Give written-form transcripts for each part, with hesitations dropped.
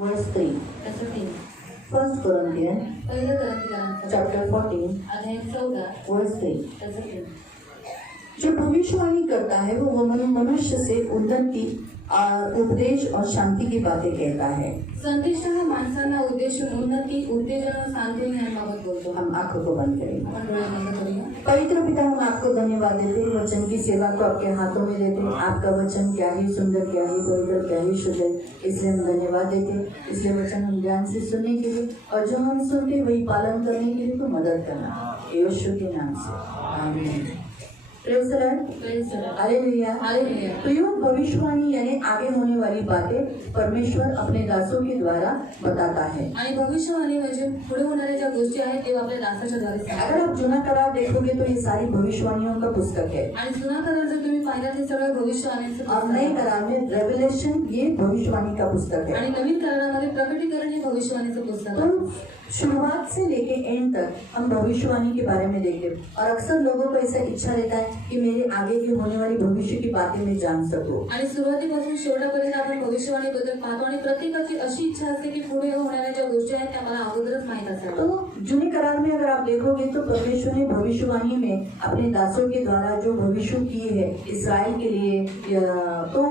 Verse 3. First Corinthians chapter 14 verse 3. जो भविष्यवाणी करता है वो मनुष्य से उन्नति उपदेश और शांति की बातें कहता है. संदेश हा माणसांना उद्देश उन्नति उत्तेजन और शांति यांबाबत बोलतो. हम आंखों को बंद करेंगे. आपण डोळे बंद करूया. पवित्र पिता, हम आपको धन्यवाद देते हैं, वचन की सेवा को आपके हाथों में देते हैं. आपका वचन क्या ही सुंदर, क्या ही पवित्र, क्या ही शुद्ध है, इसलिए हम धन्यवाद देते हैं. इसलिए वचन हम ध्यान से सुनने के लिए और जो हम सुनते वही पालन करने के लिए तो मदद करना, यीशु के नाम से आमीन. Praise the Lord. हालेलुया. तो ये भविष्यवाणी यानी आगे होने वाली बातें परमेश्वर अपने दासों के द्वारा बताता है. आणि भविष्यवाणी म्हणजे पुढे होणाऱ्या ज्या गोष्टी आहेत ते आपल्या दासाच्या द्वारे सांगतात. अगर आप जुना करार देखोगे तो ये सारी भविष्यवाणियों का पुस्तक है. आणि जुना करार जर तुम्ही पाहिला ते सगळं भविष्यवाणीचं और नए करार में रेवलेशन ये भविष्यवाणी का पुस्तक है. आणि नवीन करारामध्ये प्रकटीकरण हे भविष्यवाणीचं पुस्तक आहे. तो शुरुआत से लेके एंड तक हम भविष्यवाणी के बारे में देखते हैं और अक्सर लोगों को ऐसा इच्छा रहता है कि मेरे आगे की होने वाली भविष्य की बातें मैं जान सकूं. आणि सुरुवातीपासून शेवटापर्यंत आपण भविष्यवाणी बद्दल पाहतो आणि प्रत्येकाची अशी इच्छा असते की पुढे होणाऱ्या ज्या गोष्टी आहेत त्या मला अगोदरच माहित असाव्या. तो जुने करार में अगर आप देखोगे तो परमेश्वर ने भविष्यवाणी में अपने दासों के द्वारा जो भविष्य की है इस्राएल के लिए तो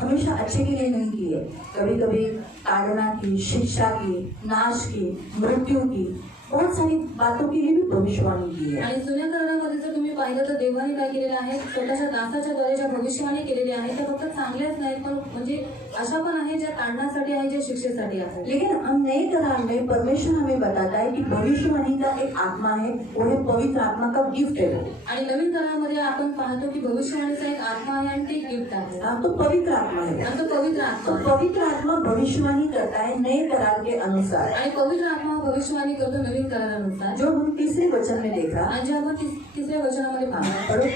हमेशा अच्छे के लिए नहीं की है. कभी कभी ताड़ना की, शिक्षा की, नाश की, मृत्यू की, बहुत सारी बातों के लिए भी भविष्यवाणी की है. आणि जुन्या करारामध्ये जर तुम्ही पाहिलं तर देवाने काय केलेलं आहे, स्वतःच्या दासाच्या द्वारे ज्या भविष्यवाणी केलेली आहे त्या फक्त चांगल्याच नाहीत पण म्हणजे अशा पण आहे ज्या ताडण्यासाठी आहे, ज्या शिक्षेसाठी आहे. लेकिन हम नए करार में परमेश्वर हमें बताता है कि भविष्यवाणी का एक आत्मा है, वो है पवित्र आत्मा का गिफ्ट है वो. आणि नवीन करारामध्ये आपण पाहतो की भविष्यवाणीचा एक आत्मा आहे आणि ते गिफ्ट आहे. हाँ, तो पवित्र आत्मा है. आणि तो पवित्र तो आत्मा पवित्र आत्मा भविष्यवाणी करता है नए करार के अनुसार. आणि पवित्र आत्मा भविष्यवाणी करतो नवीन करारानुसार. जो हम तीसरे वचन में देखा. आणि जे आपण तिसऱ्या वचनामध्ये पाहतो,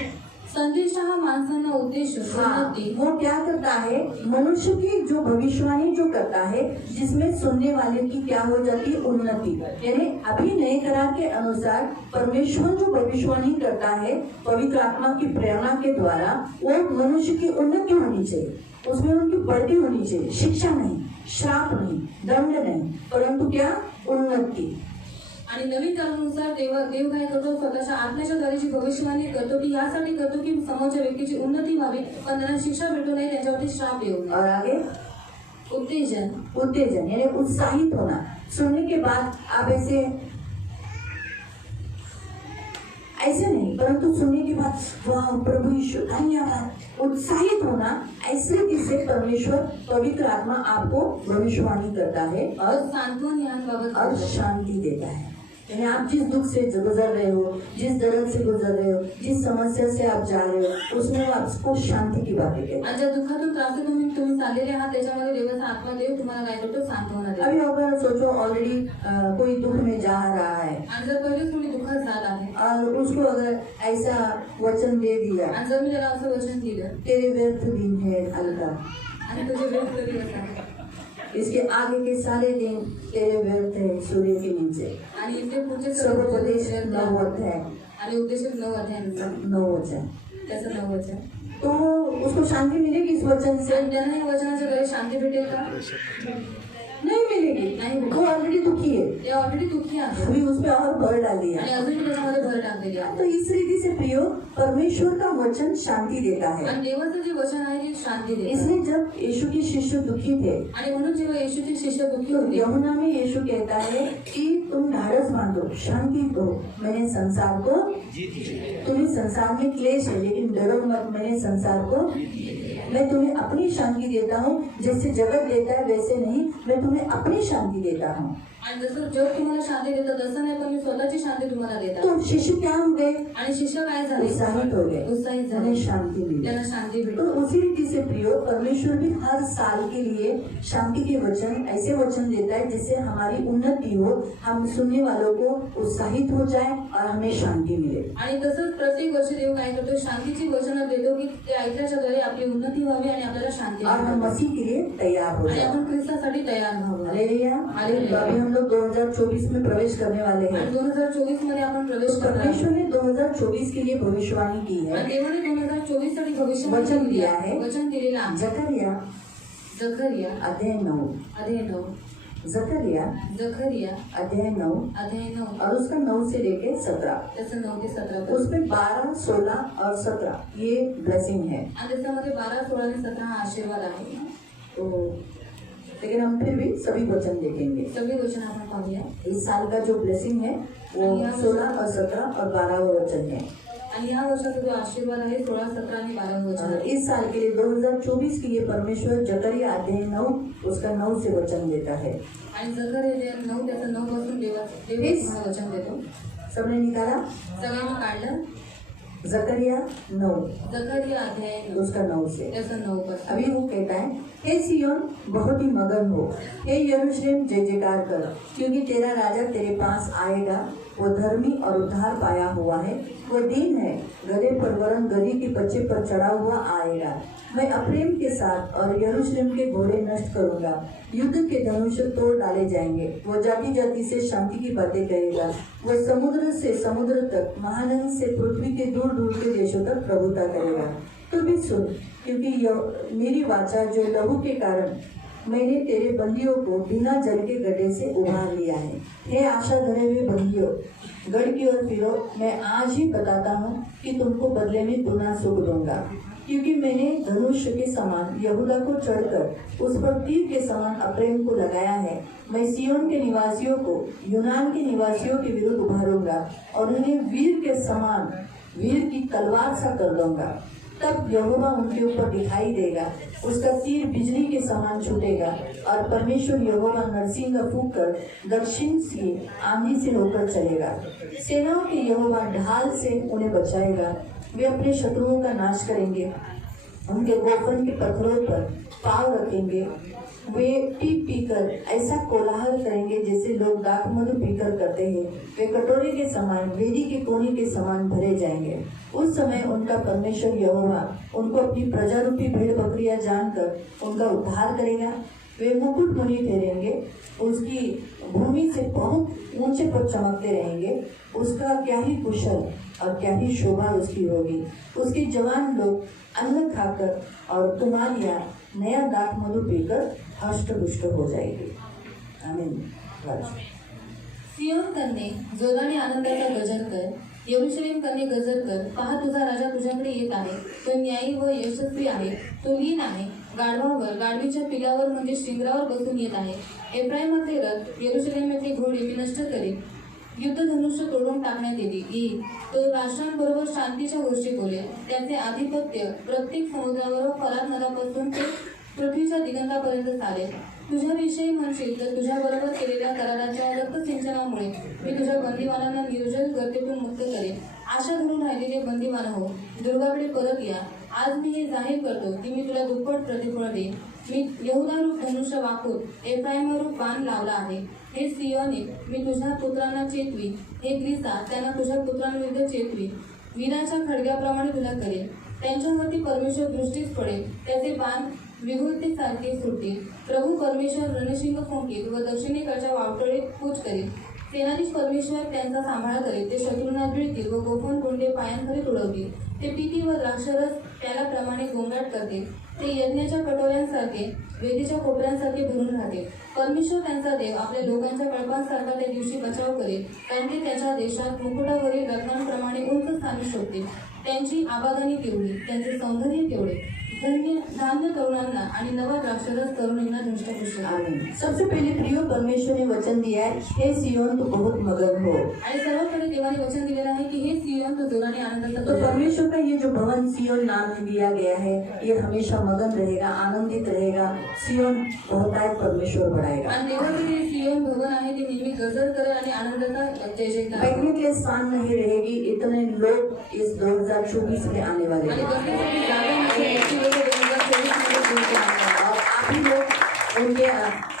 संदेश हा माणसांना उद्देश उन्नति. वो क्या करता है, मनुष्य की जो भविष्यवाणी जो करता है जिसमें सुनने वाले की क्या हो जाती है, उन्नति. यानी अभी नए करार के अनुसार परमेश्वर जो भविष्यवाणी करता है पवित्र आत्मा की प्रेरणा के द्वारा, वो मनुष्य की उन्नति होनी चाहिए, उसमें उनकी बढ़ती होनी चाहिए. शिक्षा नहीं, श्राप नहीं, दंड नहीं, परंतु क्या, उन्नति. आणि नवीन करारानुसार देव काय करतो, स्वतःच्या आत्म्याच्या द्वारे जी भविष्यवाणी करतो ती यासाठी करतो की समोरच्या व्यक्तीची उन्नती व्हावी, पण त्यांना शिक्षा भेटू नये, त्यांच्यावरती श्राप येऊ नये. और आगे उत्तेजन यानी उत्साहित होना. सुनने के बाद आप ऐसे नहीं, परंतु सुनने के बाद वाह प्रभु यीशु धन्यवाद, उत्साहित होना. ऐसे जिससे परमेश्वर पवित्र आत्मा आपको भविष्यवाणी करता है और सांत्वन यांबाबत और शांति देता है. यानी आप जिस दुख से गुजर रहे हो, जिस दर्द से गुजर रहे हो, जिस समस्या से आप जा रहे हो, उसमें वो आपको शांति की बातें कहते हैं. आणि ज्या दुःखातून त्रासातून तुम्ही चाललेले आहात त्याच्यामध्ये देवाचा आत्मा देव तुम्हाला काय करतो, सांत्वना देतो. अभी अगर सोचो ऑलरेडी कोई दुख में जा रहा है आणि जर पहिलेच कोणी दुःखात जात आहे और उसको अगर ऐसा वचन दे दिया, आणि जर मी त्याला असं वचन दिलं, तेरे व्यर्थ दिन है अलगा, आणि तुझे व्यर्थ दिवस आहे, इसके आगे के सारे दिन तेरे व्यर्थ है सूर्य के नीचे. आणि इथे पुढचे सर्वोपदेश सर्व 9 है, आणि उद्देश 9 अध्यायांचा 9 वचन. त्याचं 9 वचन. तो उसको शांति मिलेगी इस वचन से? आणि त्यांना या वचनाच्या द्वारे शांती भेटेल का? नहीं मिलेगी. नहीं. वो ऑलरेडी दुखी है, ते ऑलरेडी दुःखी आहे अभी उसमें और भर डाली आणि है. अजून त्याच्यामध्ये भर टाकलेली आहे. तो इस रीति से प्रियो, परमेश्वर का वचन शांति देता है. आणि देवाचं जे वचन आहे ते शांती देते. इसलिए जब यीशु के शिष्य दुखी थे, आणि म्हणून जेव्हा येशूचे शिष्य दुःखी तो होते यमुना में यीशु कहता है कि तुम ढाढ़स बांधो, शांति दो, मैंने संसार को, तुम्हें संसार में क्लेश है लेकिन डरो मत, मैंने संसार को, मैं तुम्हें अपनी शांति देता हूँ. जैसे जगत देता है वैसे नहीं, मैं तुम्हें अपनी शांति देता हूँ. आणि जसं जग तुम्हाला शांती देतं तसं नाही, पण मी स्वतःची शांती तुम्हाला देतात. तो शिष्य क्या हो गए, आणि शिष्य काय झाले, उत्साहित हो गए, उत्साहित झाले, उन्हें शांति मिली. त्यांना शांती तो भेटली. उसी रीति से प्रियो, परमेश्वर भी हर साल के लिए शांति के वचन, ऐसे वचन देता है जिससे हमारी उन्नति हो, हम सुनने वालों को उत्साहित हो जाए और हमें शांति मिले. आणि तसंच प्रत्येक वर्षी देव काय करतो, शांतीची वचनं देतो की ते ऐकल्याच्या द्वारे आपली उन्नती व्हावी आणि आपल्याला शांती और हम मिळावी. मसीह के लिए तैयार हो आणि जाए. आपण ख्रिस्तासाठी तयार व्हावं. हालेलुया. हालेलुया. अभी हम लोग 2024 में प्रवेश करने वाले आणि हैं. 2024 मध्ये आपण प्रवेश तो करणार परमेश्वर ने 2024 के लिए भविष्यवाणी की है. आणि देवाने 2024 साठी भविष्य वचन दिया है. वचन दिलेलं आहे. जकरिया जकरिया अध्याय 9, अध्याय 9, जकरिया जकरिया अध्याय 9 अध्याय 9 और उसका 9 से लेके 17, त्याचं 9 ते 17 उसमें 12, 16 और 17 ये ब्लेसिंग है। आणि त्याच्यामध्ये 12, 16 आणि 17 हा आशीर्वाद आहे. तो लेकिन हम फिर भी सभी वचन देखेंगे। सगळे वचन आपण पाहूया. इस साल का जो ब्लेसिंग है वो 16 और 17 और 12 वचन है। आणि या वर्षाचा जो आशीर्वाद आहे 16, 17 आणि 12 वचन आहे. इस साल के लिए 2024 के लिए परमेश्वर जकरिया अध्याय 9 उसका 9 से वचन देता है। आणि जकरिया 9 त्याचं 9 पासून देव वचन देतो. सबने निकाला? सगळ्यांना काढलं. जकरिया 9 जकरिया अध्याय 9 उसका 9 से त्याचं 9 पासून. अभी वो कहता है, हे सियोन बहुत ही मगन हो, हे यरूशलेम जय जयकार कर, क्योंकि तेरा राजा तेरे पास आएगा। वो धर्मी और उद्धार पाया हुआ है, वो दीन है, गधे पर वरन गधी के बच्चे पर चढ़ा हुआ आएगा। मैं अप्रेम के साथ और यरूशलेम के घोड़े नष्ट करूंगा, युद्ध के धनुष तोड़ डाले जाएंगे। वो जाति जाति से शांति की बातें कहेगा, वो समुद्र से समुद्र तक, महानद से पृथ्वी के दूर दूर के देशों तक प्रभुता करेगा। तो भी सुन, क्योंकि मेरी वाचा जो लहू के कारण मैंने तेरे बंदियों को बिना जल के गड्ढे से उभार लिया है। हे आशा धरे हुए बंदियों, गढ़ की ओर फिरो। मैं आज ही बताता हूँ कि तुमको बदले में पुनः सुख दूंगा, क्योंकि मैंने धनुष के समान यहूदा को चढ़कर उस पर तीर के समान अप्रेम को लगाया है। मैं सियोन के निवासियों को यूनान के निवासियों के विरुद्ध उभारूंगा और उन्हें वीर के समान, वीर की तलवार सा कर दूंगा। तब यहोवा उनके ऊपर दिखाई देगा, उसका तीर बिजली के समान छूटेगा और परमेश्वर यहोवा नरसिंह फूंक कर दक्षिण से आंधी से होकर चलेगा। सेनाओं के यहोवा ढाल से उन्हें बचाएगा। वे अपने शत्रुओं का नाश करेंगे, उनके गोफन के पत्थरों पर पाँव रखेंगे। वे पी पी कर ऐसा कोलाहल करेंगे जैसे लोग दाख मधु पीकर करते हैं। वे कटोरे के समान, वेदी के कोने के समान भरे जाएंगे। उस समय उनका परमेश्वर यहोवा उनको अपनी प्रजा रूपी भेड़ बकरियां जानकर उनका उद्धार करेगा। वे मुकुट मुनि फेरेंगे, उसकी भूमि से बहुत ऊंचे पर चमकते रहेंगे। उसका क्या ही कुशल और क्या ही शोभा उसकी होगी। उसके जवान लोग अन्न खाकर और कुमारियां नया दाख मधु पीकर हष्ट पुष्ट हो जाएगी। आमीन। सियोन कन्ये जोराने आनंदाचा गजर कर, यरूशलेम कन्ये गजर कर. पहा तुझा राजा तुझ्याकडे येत आहे. तो न्यायी व यशस्वी आहे, तो लीन आहे, गाढवावर, गाढवीच्या पिलावर म्हणजे शिंगरावर बसून येत आहे. एफ्राईमातले रथ, यरूशलेमातले घोडे मी नष्ट करेन, युद्ध धनुष्य तोडून टाकण्यात येईल. तो राष्ट्रांबरोबर शांतीच्या गोष्टी बोलेल. त्याचे आधिपत्य प्रत्येक समुद्रावर व फरात नदापासून ते पृथ्वीच्या दिगंतापर्यंत चालेल. तुझ्याविषयी म्हणशील तर तुझ्याबरोबर केलेल्या कराराच्या रक्तसिंचनामुळे मी तुझ्या बंदीवानांना निर्जल गर्दीतून मुक्त करेन. आशा धरून राहिलेले बंदीवान हो, दुर्गाकडे परत या. आज मी हे जाहीर करतो की मी तुला दुप्पट प्रतिफळ देईन. मी यहूदा रूप धनुष्य वाकून एफ्राईमरूप बाण लावला आहे. हे सियोने, मी तुझ्या पुत्रांना चेतवी. हे ग्रीसा, त्यांना तुझ्या पुत्रांविरुद्ध चेतवी. वीराच्या खडग्याप्रमाणे तुला करेन. त्यांच्यावरती परमेश्वर दृष्टीच पडेल. त्याचे बाण विघुलतेसारखे सुटतील. प्रभू परमेश्वर रणशिंग फुंकील व दक्षिणेकडच्या वावटळीत कूच करेल. सेनाधीश परमेश्वर त्यांचा सांभाळ करेल. ते शत्रूंना गिळतील व गोफन कोंडे पायांखाली तुडवतील. ते पिठी व द्राक्षरस प्याल्याप्रमाणे गोंगाट करतील. ते यज्ञाच्या कटोऱ्यांसारखे, वेदीच्या कोपऱ्यांसारखे भरून राहतील. परमेश्वर त्यांचा देव आपल्या लोकांच्या कळपांसारखा त्या दिवशी बचाव करेल, कारण ते त्याच्या देशात मुकुटावरील रत्नांप्रमाणे उंच स्थानी शोधतील. त्यांची आबादानी तेवढी, त्यांचे सौंदर्य तेवढे. धान्य तरुणांना आणि नवा द्राक्षरस तरुणींना धष्टपुष्ट. सबसे पहले प्रियो परमेश्वर ने वचन दिया है, हे सियोन तू बहुत मगन हो. आणि सर्वकडे देवाने वचन दिलेलं आहे की हे सियोन तू जोराने आनंदाचा. तो परमेश्वर का ये जो भवन सियोन नाम दिया गया है, ये हमेशा मगन रहेगा, आनंदित रहेगा. सियोन बहुतायत परमेश्वर बढ़ाएगा. आणि देवाचे सियोन भवन आहे ते नेहमी गजर करेल आणि आनंदाचा जय जयकार. बैठने के लिए स्थान नहीं रहेगी. इतने लोग इस 2024 में आने वाले हैं. आणि बसण्यासाठी जागा नाही. और आप ही लोग उनके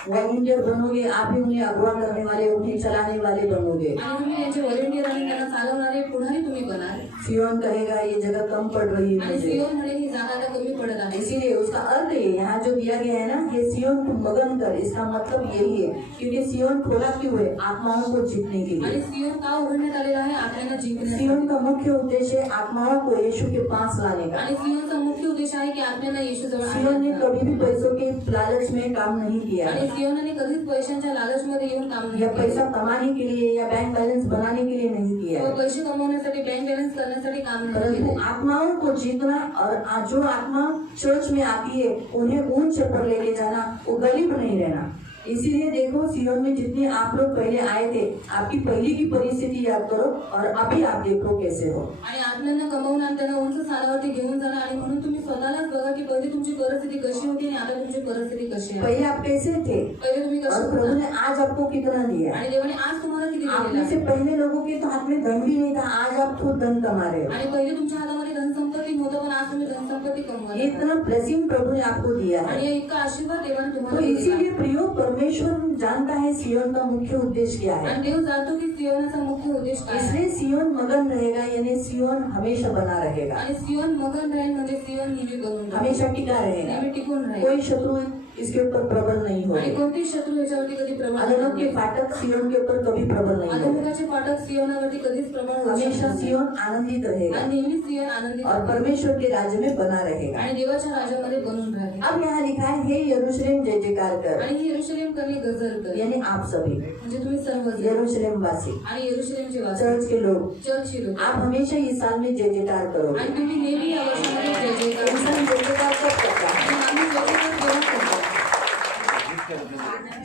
वॉलंटियर बनोगे. आप ही उन्हें अगवा करने वाले, उन्हें चलाने वाले बनोगे. आणि तुम्ही त्यांचे वॉलंटियर आणि त्यांना चालवणारे पुढारी तुम्ही बनाल. सियोन कहेगा ये जगह कम पड़ रही है आणि मुझे. सियोन म्हणे ही जागा आता कमी पडत आहे. इसीलिए उसका अर्थ है यहाँ जो दिया गया है ना, ये सियोन तुम मगन कर. इसका मतलब यही है, क्योंकि सियोन खोला क्यों है? आत्माओं को जीतने के लिए. आणि सियोन का उघडण्यात आलेला आहे? आत्म्यांना जिंकण्यासाठी. सियोन का मुख्य उद्देश्य आत्माओं को यीशु के पास लाने का. आणि सियोनचा मुख्य मुख्य उद्देश आहे की आत्म्यांना येशूजवळ सियोन ने आणण्याचा. कभी भी पैसों के लालच में काम नहीं किया आणि सियोनाने कधीच पैशांच्या लालचमध्ये येऊन काम नाही या केले. पैसा कमाने के लिए या बैंक बैलेंस बनाने के लिए नहीं किया व पैसे कमवण्यासाठी बँक बॅलन्स करण्यासाठी काम नाही परंतु केले. आत्माओं को जीतना और जो आत्मा चर्च में आती है उन्हें ऊंच पर लेके जाना, वो गरीब नहीं रहना। इसीलिए देखो सियोन में जितने आप लोग पहले आए थे, आपकी पहले की परिस्थिति याद करो और अभी आप देखो कैसे हो। आणि आत्म्यांना कमवून आणि त्यांना उंच स्थानावरती घेऊन जाणार. आणि म्हणून तुम्ही स्वतःलाच बघा की पहिली तुमची परिस्थिती कशी होती आणि आता तुमची परिस्थिती कशी आहे. पहले आप कैसे थे पहिले तुम्ही कसे और प्रभु होता ने आज आपको कितना दिया। आणि देवाने आज तुम्हाला किती आप दिलेलं में से आहे. पहले लोगों के तो हाथ में धन भी नहीं था, आज आप खुद धन कमा रहे हो। आणि पहिले तुमच्या हातामध्ये धनसंपत्ती नव्हतं पण आज तुम्ही धनसंपत्ती कमवत ये इतना ब्लेसिंग प्रभु ने आपको दिया है। आणि इतका आशीर्वाद देवाने तो तुम्हाला दिलेला आहे. इसीलिए प्रियो परमेश्वर जानता है सियोन का मुख्य उद्देश्य क्या है। आणि देव जाणतो की सियोनाचा मुख्य उद्देश काय आहे. इसलिए सियोन मगन रहेगा, यानी सियोन हमेशा बना रहेगा, आणि सियोन मगन राहील म्हणजे सियोन नेहमी बनून राहील. हमेशा टिका रहेगा। नेहमी टिकून राहील. कोई शत्रु इसके ऊपर प्रबल नहीं आणि होगा। कोणतेही शत्रू याच्यावरती कधी प्रबळ अधोलोक के नाही. फाटक सियोन के ऊपर कभी प्रबल नहीं होगा। अधोमुखाचे फाटक सियोनावरती कधीच प्रबळ होऊ शकत हमेशा नाही. सियोन आनंदित रहेगा आणि नेहमी सियोन आनंदित और राहील. परमेश्वर के राज्य में बना रहेगा। आणि देवाच्या राज्यामध्ये बनून राहील. अब यहाँ लिखा है, हे यरूशलेम जय जयकार कर, आणि ही यरूशलेम करणे गजर कर. यानी आप सभी म्हणजे तुम्ही सर्व यरूशलेम वासी, आणि यरूशलेमचे वासी, चर्च के लोग, चर्चची लोक, आप हमेशा इस साल में जय जयकार करोगे। आणि तुम्ही नेहमी या वर्षामध्ये जय जयकार करा. इंसान जय जयकार कब करता है? आणि आम्ही जय जयकार केव्हा करतो?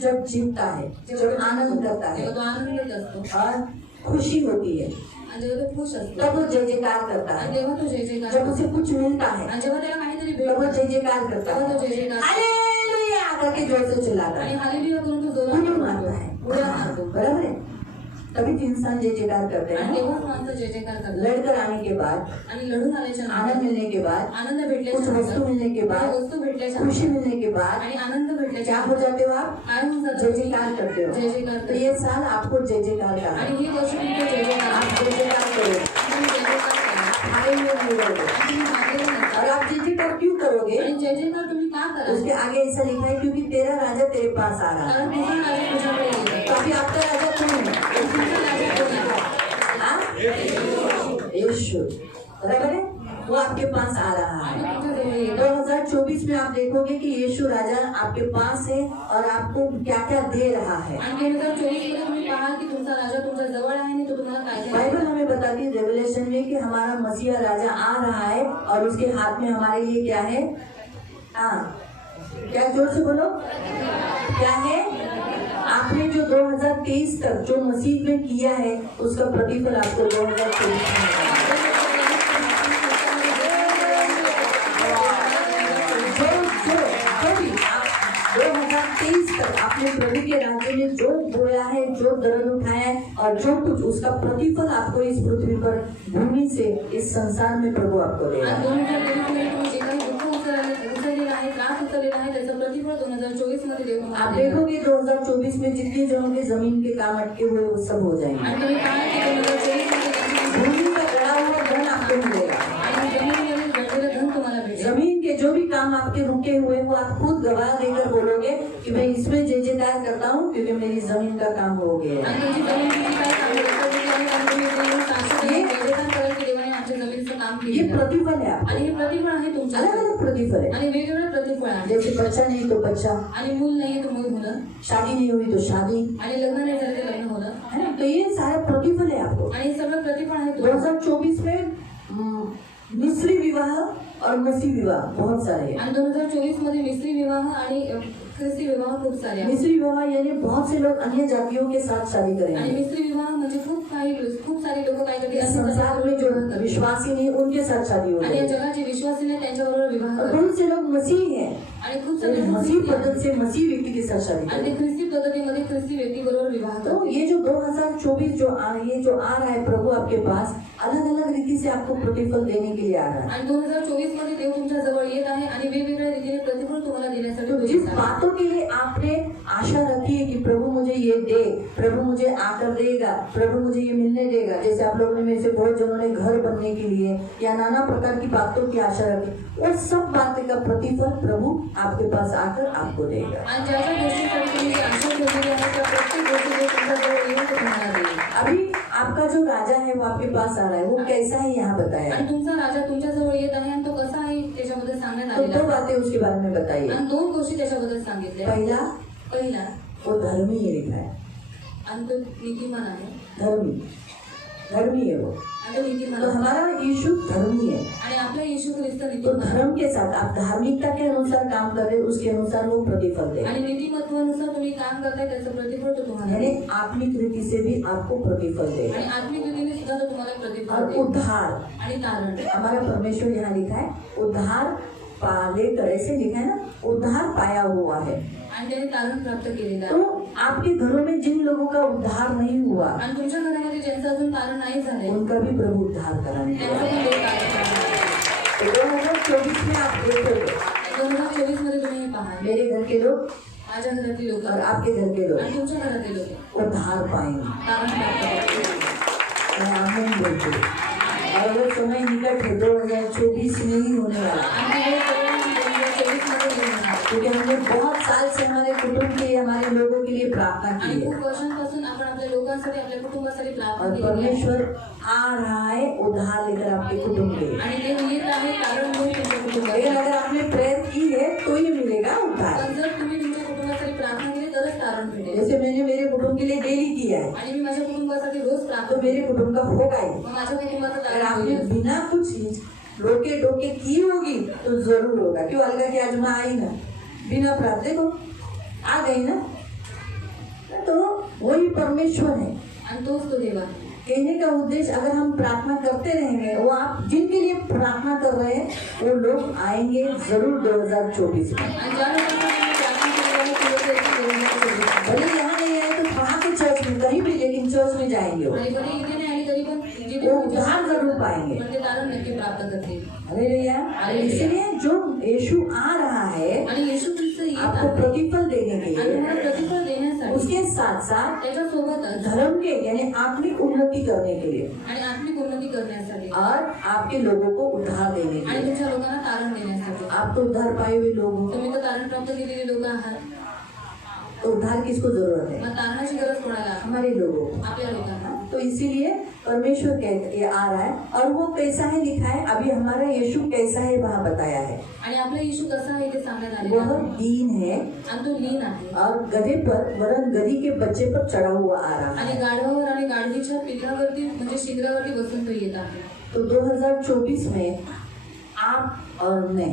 जब जीतता है, जब आनंद करता है तेव्हा तो आनंदित असतो और खुशी होती है, आणि जेव्हा तो खुश असतो तब वो जय जयकार करता आणि है। तेव्हा तो जय जयकार जब करतो. उसे कुछ मिलता है आणि जेव्हा त्याला काहीतरी तब वो भेटतं जय जयकार करता तेव्हा है, तो जय जयकार करतो. हालेलुया करके जोर से चिल्लाता आणि है, हालेलुया करून तो उड़ी जोरात मारता है, उड्या मारतो. बराबर है। तभी तो इंसान जय जयकार करते आणि हैं। तेव्हाच माणसं जय जयकार करतात. लड़कर आने के बाद, आणि लढून आल्याच्या आनंद नंतर, मिलने के बाद, आनंद कुछ भेटल्याच्या वस्तु नंतर, मिलने के बाद, काही वस्तू भेटल्याच्या खुशी नंतर, मिलने के बाद आणि आनंद भेटल्याच्या क्या हो नंतर जाते हो आप? काय होऊन जय जातं? जयकार करते हो। जय जयकार तो करतो. ये साल आपको जय जयकार का है। आणि ही वर्ष तुमचं जय जयकार आप जय जयकार करो, तुम्ही जय जयकार करा. हालेलुया नहीं बोलोगे। आणि तुम्ही मागेल नका. और आप जय जयकार क्यों करोगे? आणि जय जयकार तुम्ही का करा? उसके आगे ऐसा लिखा है, क्योंकि तेरा राजा तेरे पास आ रहा है। कारण तुझा राजा तुझ्याकडे येतो. तो अभी आपका राजा कौन है? तुमचा राजा कोण आहे? हाँ? यीशु, बराबर है, वो आपके पास आ रहा आणि है। तुमच्याजवळ येतो. 2024 में आप देखोगे कि यीशु राजा आपके पास है और आपको क्या क्या दे रहा है। आणि 2024 मध्ये तुम्ही पाहाल की तुमचा राजा तुमच्या जवळ आहे आणि तो तुम्हाला काय काय बाइबल देतो. हमें बताती है रेवलेशन में कि हमारा मसीहा राजा आ रहा है और उसके हाथ में हमारे लिए क्या है? हाँ, क्या जोर से बोलो, क्या है? आपने जो 2023 तक जो मसीह में किया है उसका प्रतिफल आपको 2024 में मिलेगा। जो भी आप 2023 तक आपने प्रभु के राज्य में जो बोया है, जो दर्द उठाया है और जो कुछ उसका प्रतिफल आपको इस पृथ्वी पर भूमि से इस संसार में प्रभु आपको देगा। आणि 2023 मध्ये तुम्ही जे काही दुःख उचललेलं आहे, त्रास उचललेला आहे, त्याचं प्रतिफल 2024 मध्ये देव तुम्हाला आप देणार. देखोगे 2024 में जितने जनों के जमीन के काम अटके हुए वो सब हो जाएंगे। आणि तुम्ही पाहाल की 2024 मध्ये भूमि का गड़ा हुआ धन आपको मिलेगा। आणि जमिनीवरील गळलेलं धन तुम्हाला भेटेल. जमीन के जो भी काम आपके रुके हुए वो आप खुद गवाह देकर बोलोगे कि मैं इसमें जय जयकार करता हूँ क्योंकि मेरी जमीन का काम हो गया है। आणि तुमची जमीन किती काय काम करत होती आणि तुम्ही ते येऊन साक्षी देऊन जय जयकार कराल की देवाने आमच्या जमिनीचं काम ये केलं. प्रतिफल है आपका, आणि हे प्रतिफळ आहे तुमच्या अलग अलग प्रतिफल है। आणि वेगवेगळं प्रतिफळ आहे. जैसे बच्चा नहीं तो बच्चा, आणि मूल नाहीये तो मूल होणं, शादी नहीं हुई तो शादी, आणि लग्न नाही झालं ते लग्न होणं, है ना। तो ये सारा प्रतिफल है आपको। आणि हे सगळं प्रतिफळ आहे तुमचं. 2024 में मिस्री विवाह और मसीह विवाह बहुत सारे हैं। आणि 2024 मध्ये मिस्री विवाह आणि ख्रिस्ती विवाह खूप सारे आहेत. मिस्री विवाह यानी बहुत से लोग अन्य जातियों के साथ शादी आणि करेंगे। मिस्री विवाह म्हणजे खूप सारे लोक काय करतात, इस संसार में जो विश्वासी नहीं उनके साथ शादी हो आणि या जाएगी। जगाचे विश्वासी नाही त्यांच्याबरोबर विवाह और करतात. बहुत से लोग मसीह हैं, आणि खूप सारे लोक मसीह ख्रिस्ती आहेत. पद्धत से मसीह व्यक्ति के साथ शादी आणि करेंगे। ते ख्रिस्ती पद्धतीमध्ये ख्रिस्ती व्यक्ती बरोबर विवाह तो करतात. ये जो 2024 जो आ रहा है प्रभु आपके पास अलग अलग रीति से आपको प्रतिफल देने के लिए आ रहा है। आणि 2024 मध्ये देव तुमच्या जवळ येत आहे आणि वेगवेगळ्या रीतीने प्रतिफल तुम्हाला देण्यासाठी तो तो जिस येत आहे. बातों के लिए आपने आशा रखी है कि प्रभु मुझे ये दे, प्रभु मुझे आकर देगा, प्रभु मुझे ये मिलने देगा, जैसे आप लोगों ने मेरे से बहुत जनों ने घर बनने के लिए या नाना प्रकार की बातों की आशा रखी, वो सब बातें का प्रतिफल प्रभु आपके पास आकर आपको देगा। आणि ज्या ज्या गोष्टीसाठी तुम्ही जी आशा ठेवलेली आहे त्या प्रत्येक गोष्टी देव तुमच्या जवळ येऊन तो तुम्हाला देईल. अभी आपका जो राजा है वो आपके पास आ रहा है, वो कैसा है यहाँ बताया है। आणि तुमचा राजा तुमच्या जवळ येत आहे आणि तो कसा आहे त्याच्याबद्दल सांगण्यात तो आलेलं दो आहे. बातें उसके बारे में बताइए। आणि 2 गोष्टी त्याच्याबद्दल सांगितल्या. पहिला वो धर्मी है लिखा है, आणि तो नीतिमान आहे. धर्मी है वो। आणि तो नीतिमान तो आहे. हमारा यीशु धर्मी है। आणि आपला येशू ख्रिस्त तो नीतिमान आहे. धर्म के साथ आप धार्मिकता के अनुसार काम कर रहे, उसके अनुसार वो प्रतिफल दे। आणि नीतिमत्वानुसार तुम्ही काम करताय त्याचं प्रतिफळ तो तुम्हाला यानी देईल. आत्मिक रीति से भी आपको प्रतिफल दे। आणि आत्मिक रीतीने सुद्धा तो तुम्हाला प्रतिफल और देईल. उद्धार, आणि तारण हमारा परमेश्वर यहाँ लिखा है उद्धार पाले कर, ऐसे लिखा है ना, उद्धार पाया हुआ है। आणि त्याने तारण प्राप्त केलेलं आहे. तो आपके घरों में जिन लोगों का उद्धार नहीं हुआ, आणि तुमच्या घरामध्ये ज्यांचं अजून तारण नाही झालंय उनका भी प्रभु उद्धार कराने त्यांचं वाला है। पण देव तारण करणार. तो 2024 में आप देखोगे 2024 मध्ये तुम्ही हे पहा, मेरे घर के लोग माझ्या घरातली लोक और आपके घर के लोग आणि तुमच्या घरातले लोक उद्धार पाएंगे। तारण प्राप्त करतील. मैं आमीन बोलती हूँ। और अगर समय निकट है 2024 में ही होने वाला है, आणि हे सगळं 2024 मध्ये येऊन होणार. क्योंकि हमने बहुत साल से हमारे कुटुंब के लिए, हमारे लोगों के लिए प्रार्थना आणि की है खूप वर्षांपासून आपण आपल्या लोकांसाठी आपल्या कुटुंबासाठी प्रार्थना और केली आहे. परमेश्वर आ रहा है उद्धार लेकर आपके कुटुंब के लिए। आणि ते येत आहे तारण घेऊन तुमच्या लेकिन कुटुंबासाठी. अगर आपने प्रेयर की है तो ही मिलेगा उद्धार। पण जर तुम्ही तुमच्या कुटुंबासाठी प्रार्थना केली तरच तारण भेटेल. जैसे मैंने मेरे कुटुंब के लिए डेली किया है, आणि मी माझ्या कुटुंबासाठी रोज प्रार्थना तो मेरे कुटुंब का होगा ही। मग माझ्या कुटुंबाचं अगर तारण आपने होईल. बिना कुछ रोके टोके की होगी तो जरूर होगा। क्यों अलगा की आज मैं आई ना, बिना प्रार्थना को आ गई ना, तो वही परमेश्वर है। आणि तोच तो देव आहे. कहने का उद्देश्य, अगर हम प्रार्थना करते रहेंगे, वो आप जिनके लिए प्रार्थना कर रहे हैं वो लोग आएंगे जरूर 2024 में। आणि ज्या लोकांना तुम्ही प्रार्थना केली आहे ते लोक येतील 2024. भले यहाँ नहीं आए तो वहाँ के चर्च में कहीं भी, लेकिन चर्च में जाएंगे वो। आणि कधी इथे नाही आली तरी पण जिथे वो उद्धार जरूर पाएंगे। पण ते तारण नक्की प्राप्त करतील. हालेलुया। इसलिए जो यीशु आ रहा है आणि येशू ख्रिस्त येत आपको आहे प्रतिफल देने के आणि लिए, तुम्हाला प्रतिफल देण्यासाठी उसके साथ साथ त्याच्यासोबतच धर्म के यानी आत्मिक उन्नति करने के लिए आणि आत्मिक उन्नती करण्यासाठी और आपके लोगों को उद्धार देने के आणि लिए। तुमच्या लोकांना तारण देण्यासाठी. आप तो उद्धार पाए हुए लोग हो, तुम्ही तर तारण प्राप्त केलेले लोक आहात. तो उद्धार किसको जरूरत है? मग तारणाची गरज कोणाला आहे? हमारे लोगों को। आपल्या लोकांना. तो इसीलिए परमेश्वर कहते आ रहा है, और वो कैसा है लिखा है, अभी हमारा यीशु कैसा है वहाँ बताया है। आणि आपला येशू कसा आहे ते सांगण्यात आलेलं वह आहे. दीन है आणि तो लीन आहे. और गधे पर वरन गधी के बच्चे पर चढ़ा हुआ आ रहा आणि है। गाढवावर आणि गाढवीच्या पिल्लावरती म्हणजे शिंगरावरती बसून तो येत आहे. तो 2024 में आप और मैं,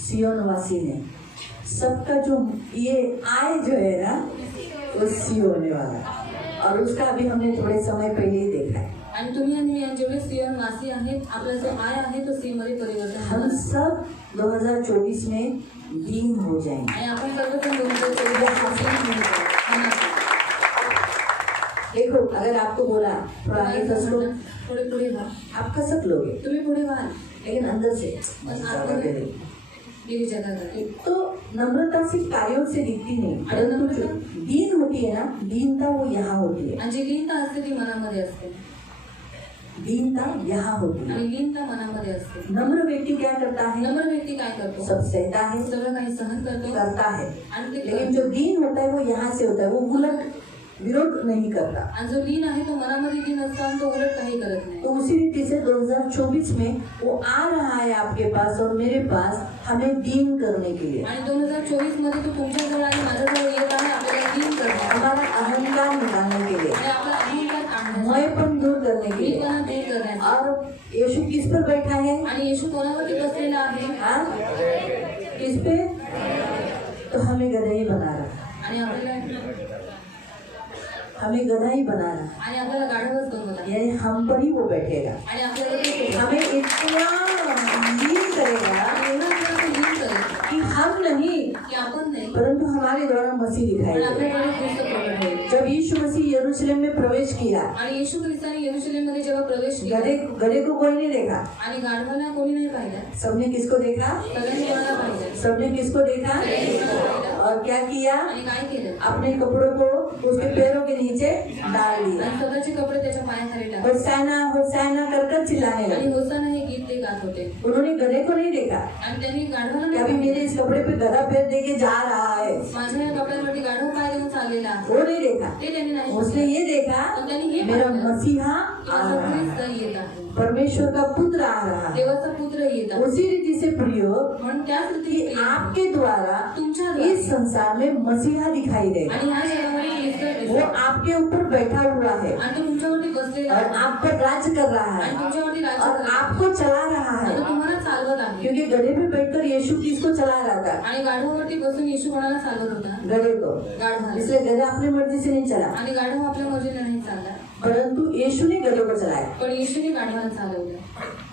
सियोनवासी ने, सबका जो ये आय जो है ना, वो सी होने वाला है। और उसका अभी हमने थोड़े समय पहले ही देखा है। आणि तुम्ही आणि जेवढे सियन वासी आहेत आपला जो आय आहे तो सी मध्ये परिवर्तन हम होणार. सब 2024 में दीन हो जाएंगे। आणि आपण सर्वजण 2024 देखो, अगर आपको बोला थोड़ा आगे खस लो, थोडे पुढे व्हा. आप खसक लोगे, तुम्ही पुढे व्हाल लेकिन अंदर से पण आतमध्ये गेली जगा जाते. तो नम्रता सिर्फ कार्यों से दिखती नहीं, परंतु जो दीन होती है ना, दीनता वो यहाँ होती है। आणि जी लीनता असते ती मनामध्ये असते. दीनता यहाँ होती है। आणि लीनता मनामध्ये असते. नम्र व्यक्ति क्या करता है? नम्र व्यक्ती काय करतो? सब सहता है, सगळं काही सहन करतो करता है। आणि ते लेकिन जो दीन होता है वो यहाँ से होता है, वो उलट विरोध नहीं करता। आणि जो लीन आहे तो मनामध्ये लीन असतो आणि तो उलट काही करत नाही. तो उसी रीति से 2024 में वो आ रहा है आपके पास और मेरे पास, हमें दीन करने के लिए, आणि 2024 मध्ये तो तुमच्याजवळ आणि माझ्याजवळ येत आहे आपल्याला लीन करण्यासाठी हमारा अहंकार निकालने के लिए, आणि आपला अहंकार काढण्यासाठी, मोहपन दूर करने के लिए। मीपणा दूर करण्यासाठी. और यीशु किस पर बैठा है? आणि येशू कोणावरती बसलेला आहे? हाँ? किस पे? तो हमें गधा ही बना रहा है, आणि आपल्याला बना रहा है। आणि आपल्याला गाढवच बनवत आहे. यानी हम पर ही वो बैठेगा, आणि आपल्याला ते हमें इतना लीन करेगा एवढं आपल्याला ते लीन करेल कि हम नहीं, की आपण नाही परंतु हमारे द्वारा मसीह दिखाई पण देगा। आपल्याकडे ख्रिस्त प्रकट होईल. जब यीशु मसीह यरूशलेम में प्रवेश किया, आणि येशू ख्रिस्ताने यरूशलेम मध्ये जेव्हा प्रवेश केला गधे को कोई नहीं देखा, आणि गाढवाला कोणी नाही पाहिलं. सबने किसको देखा? सगळ्यांनी कोणाला पाहिलं? सबने किसको देखा? और क्या किया? आणि काय केलं? अपने कपड़ों को उसके पैरों के नीचे डाल दिया आणि स्वतःचे कपडे त्याच्या पायाखाली टाकले होसाना कर चिल्लाने आणि लगे। होसाना हे गीत ते गात होते. उन्होंने गधे को नहीं देखा आणि त्यांनी गाढवाला कि नाही अभी पाहिलं. मेरे इस कपड़े पे गधा पैर दे के जा रहा है। माझ्या या कपड्यांवरती गाढव पाय देऊन चाललेला आलेला आहे वो नहीं देखा, ते त्यांनी नाही उसने ये देखा पण त्यांनी हे मेरा पाहिलं मसीहा की आ माझा रहा है, ख्रिस्त येत आहे परमेश्वर का पुत्र आ रहा है। देवाचा पुत्र येत आहे उसी रीति से प्रियो म्हणून त्याच कि रीतीने आपके द्वारा तुमच्या इस संसार में मसीहा दिखाई देगा। आणि ह्या जगामध्ये ख्रिस्त वो दिसतो आपके ऊपर बैठा हुआ है आणि तो तुमच्यावरती बसलेला और आहे आप पर राज कर रहा आणि है तुमच्यावरती राज्य और करत आहे आपको चला रहा आणि है, तो तुम्हाला चालवत आहे क्योंकि गधे पे बैठकर यीशु किसको चला रहा था? आणि गाढवावरती बसून येशू कोणाला चालवत होता गधे को। गाढवाला इसलिए गधा अपनी मर्जी से नहीं चला, आणि गाढव आपल्या मर्जीने नाही चालला परंतु यीशु ने गधे को चलाया। पण येशूने गाढवाला चालवलं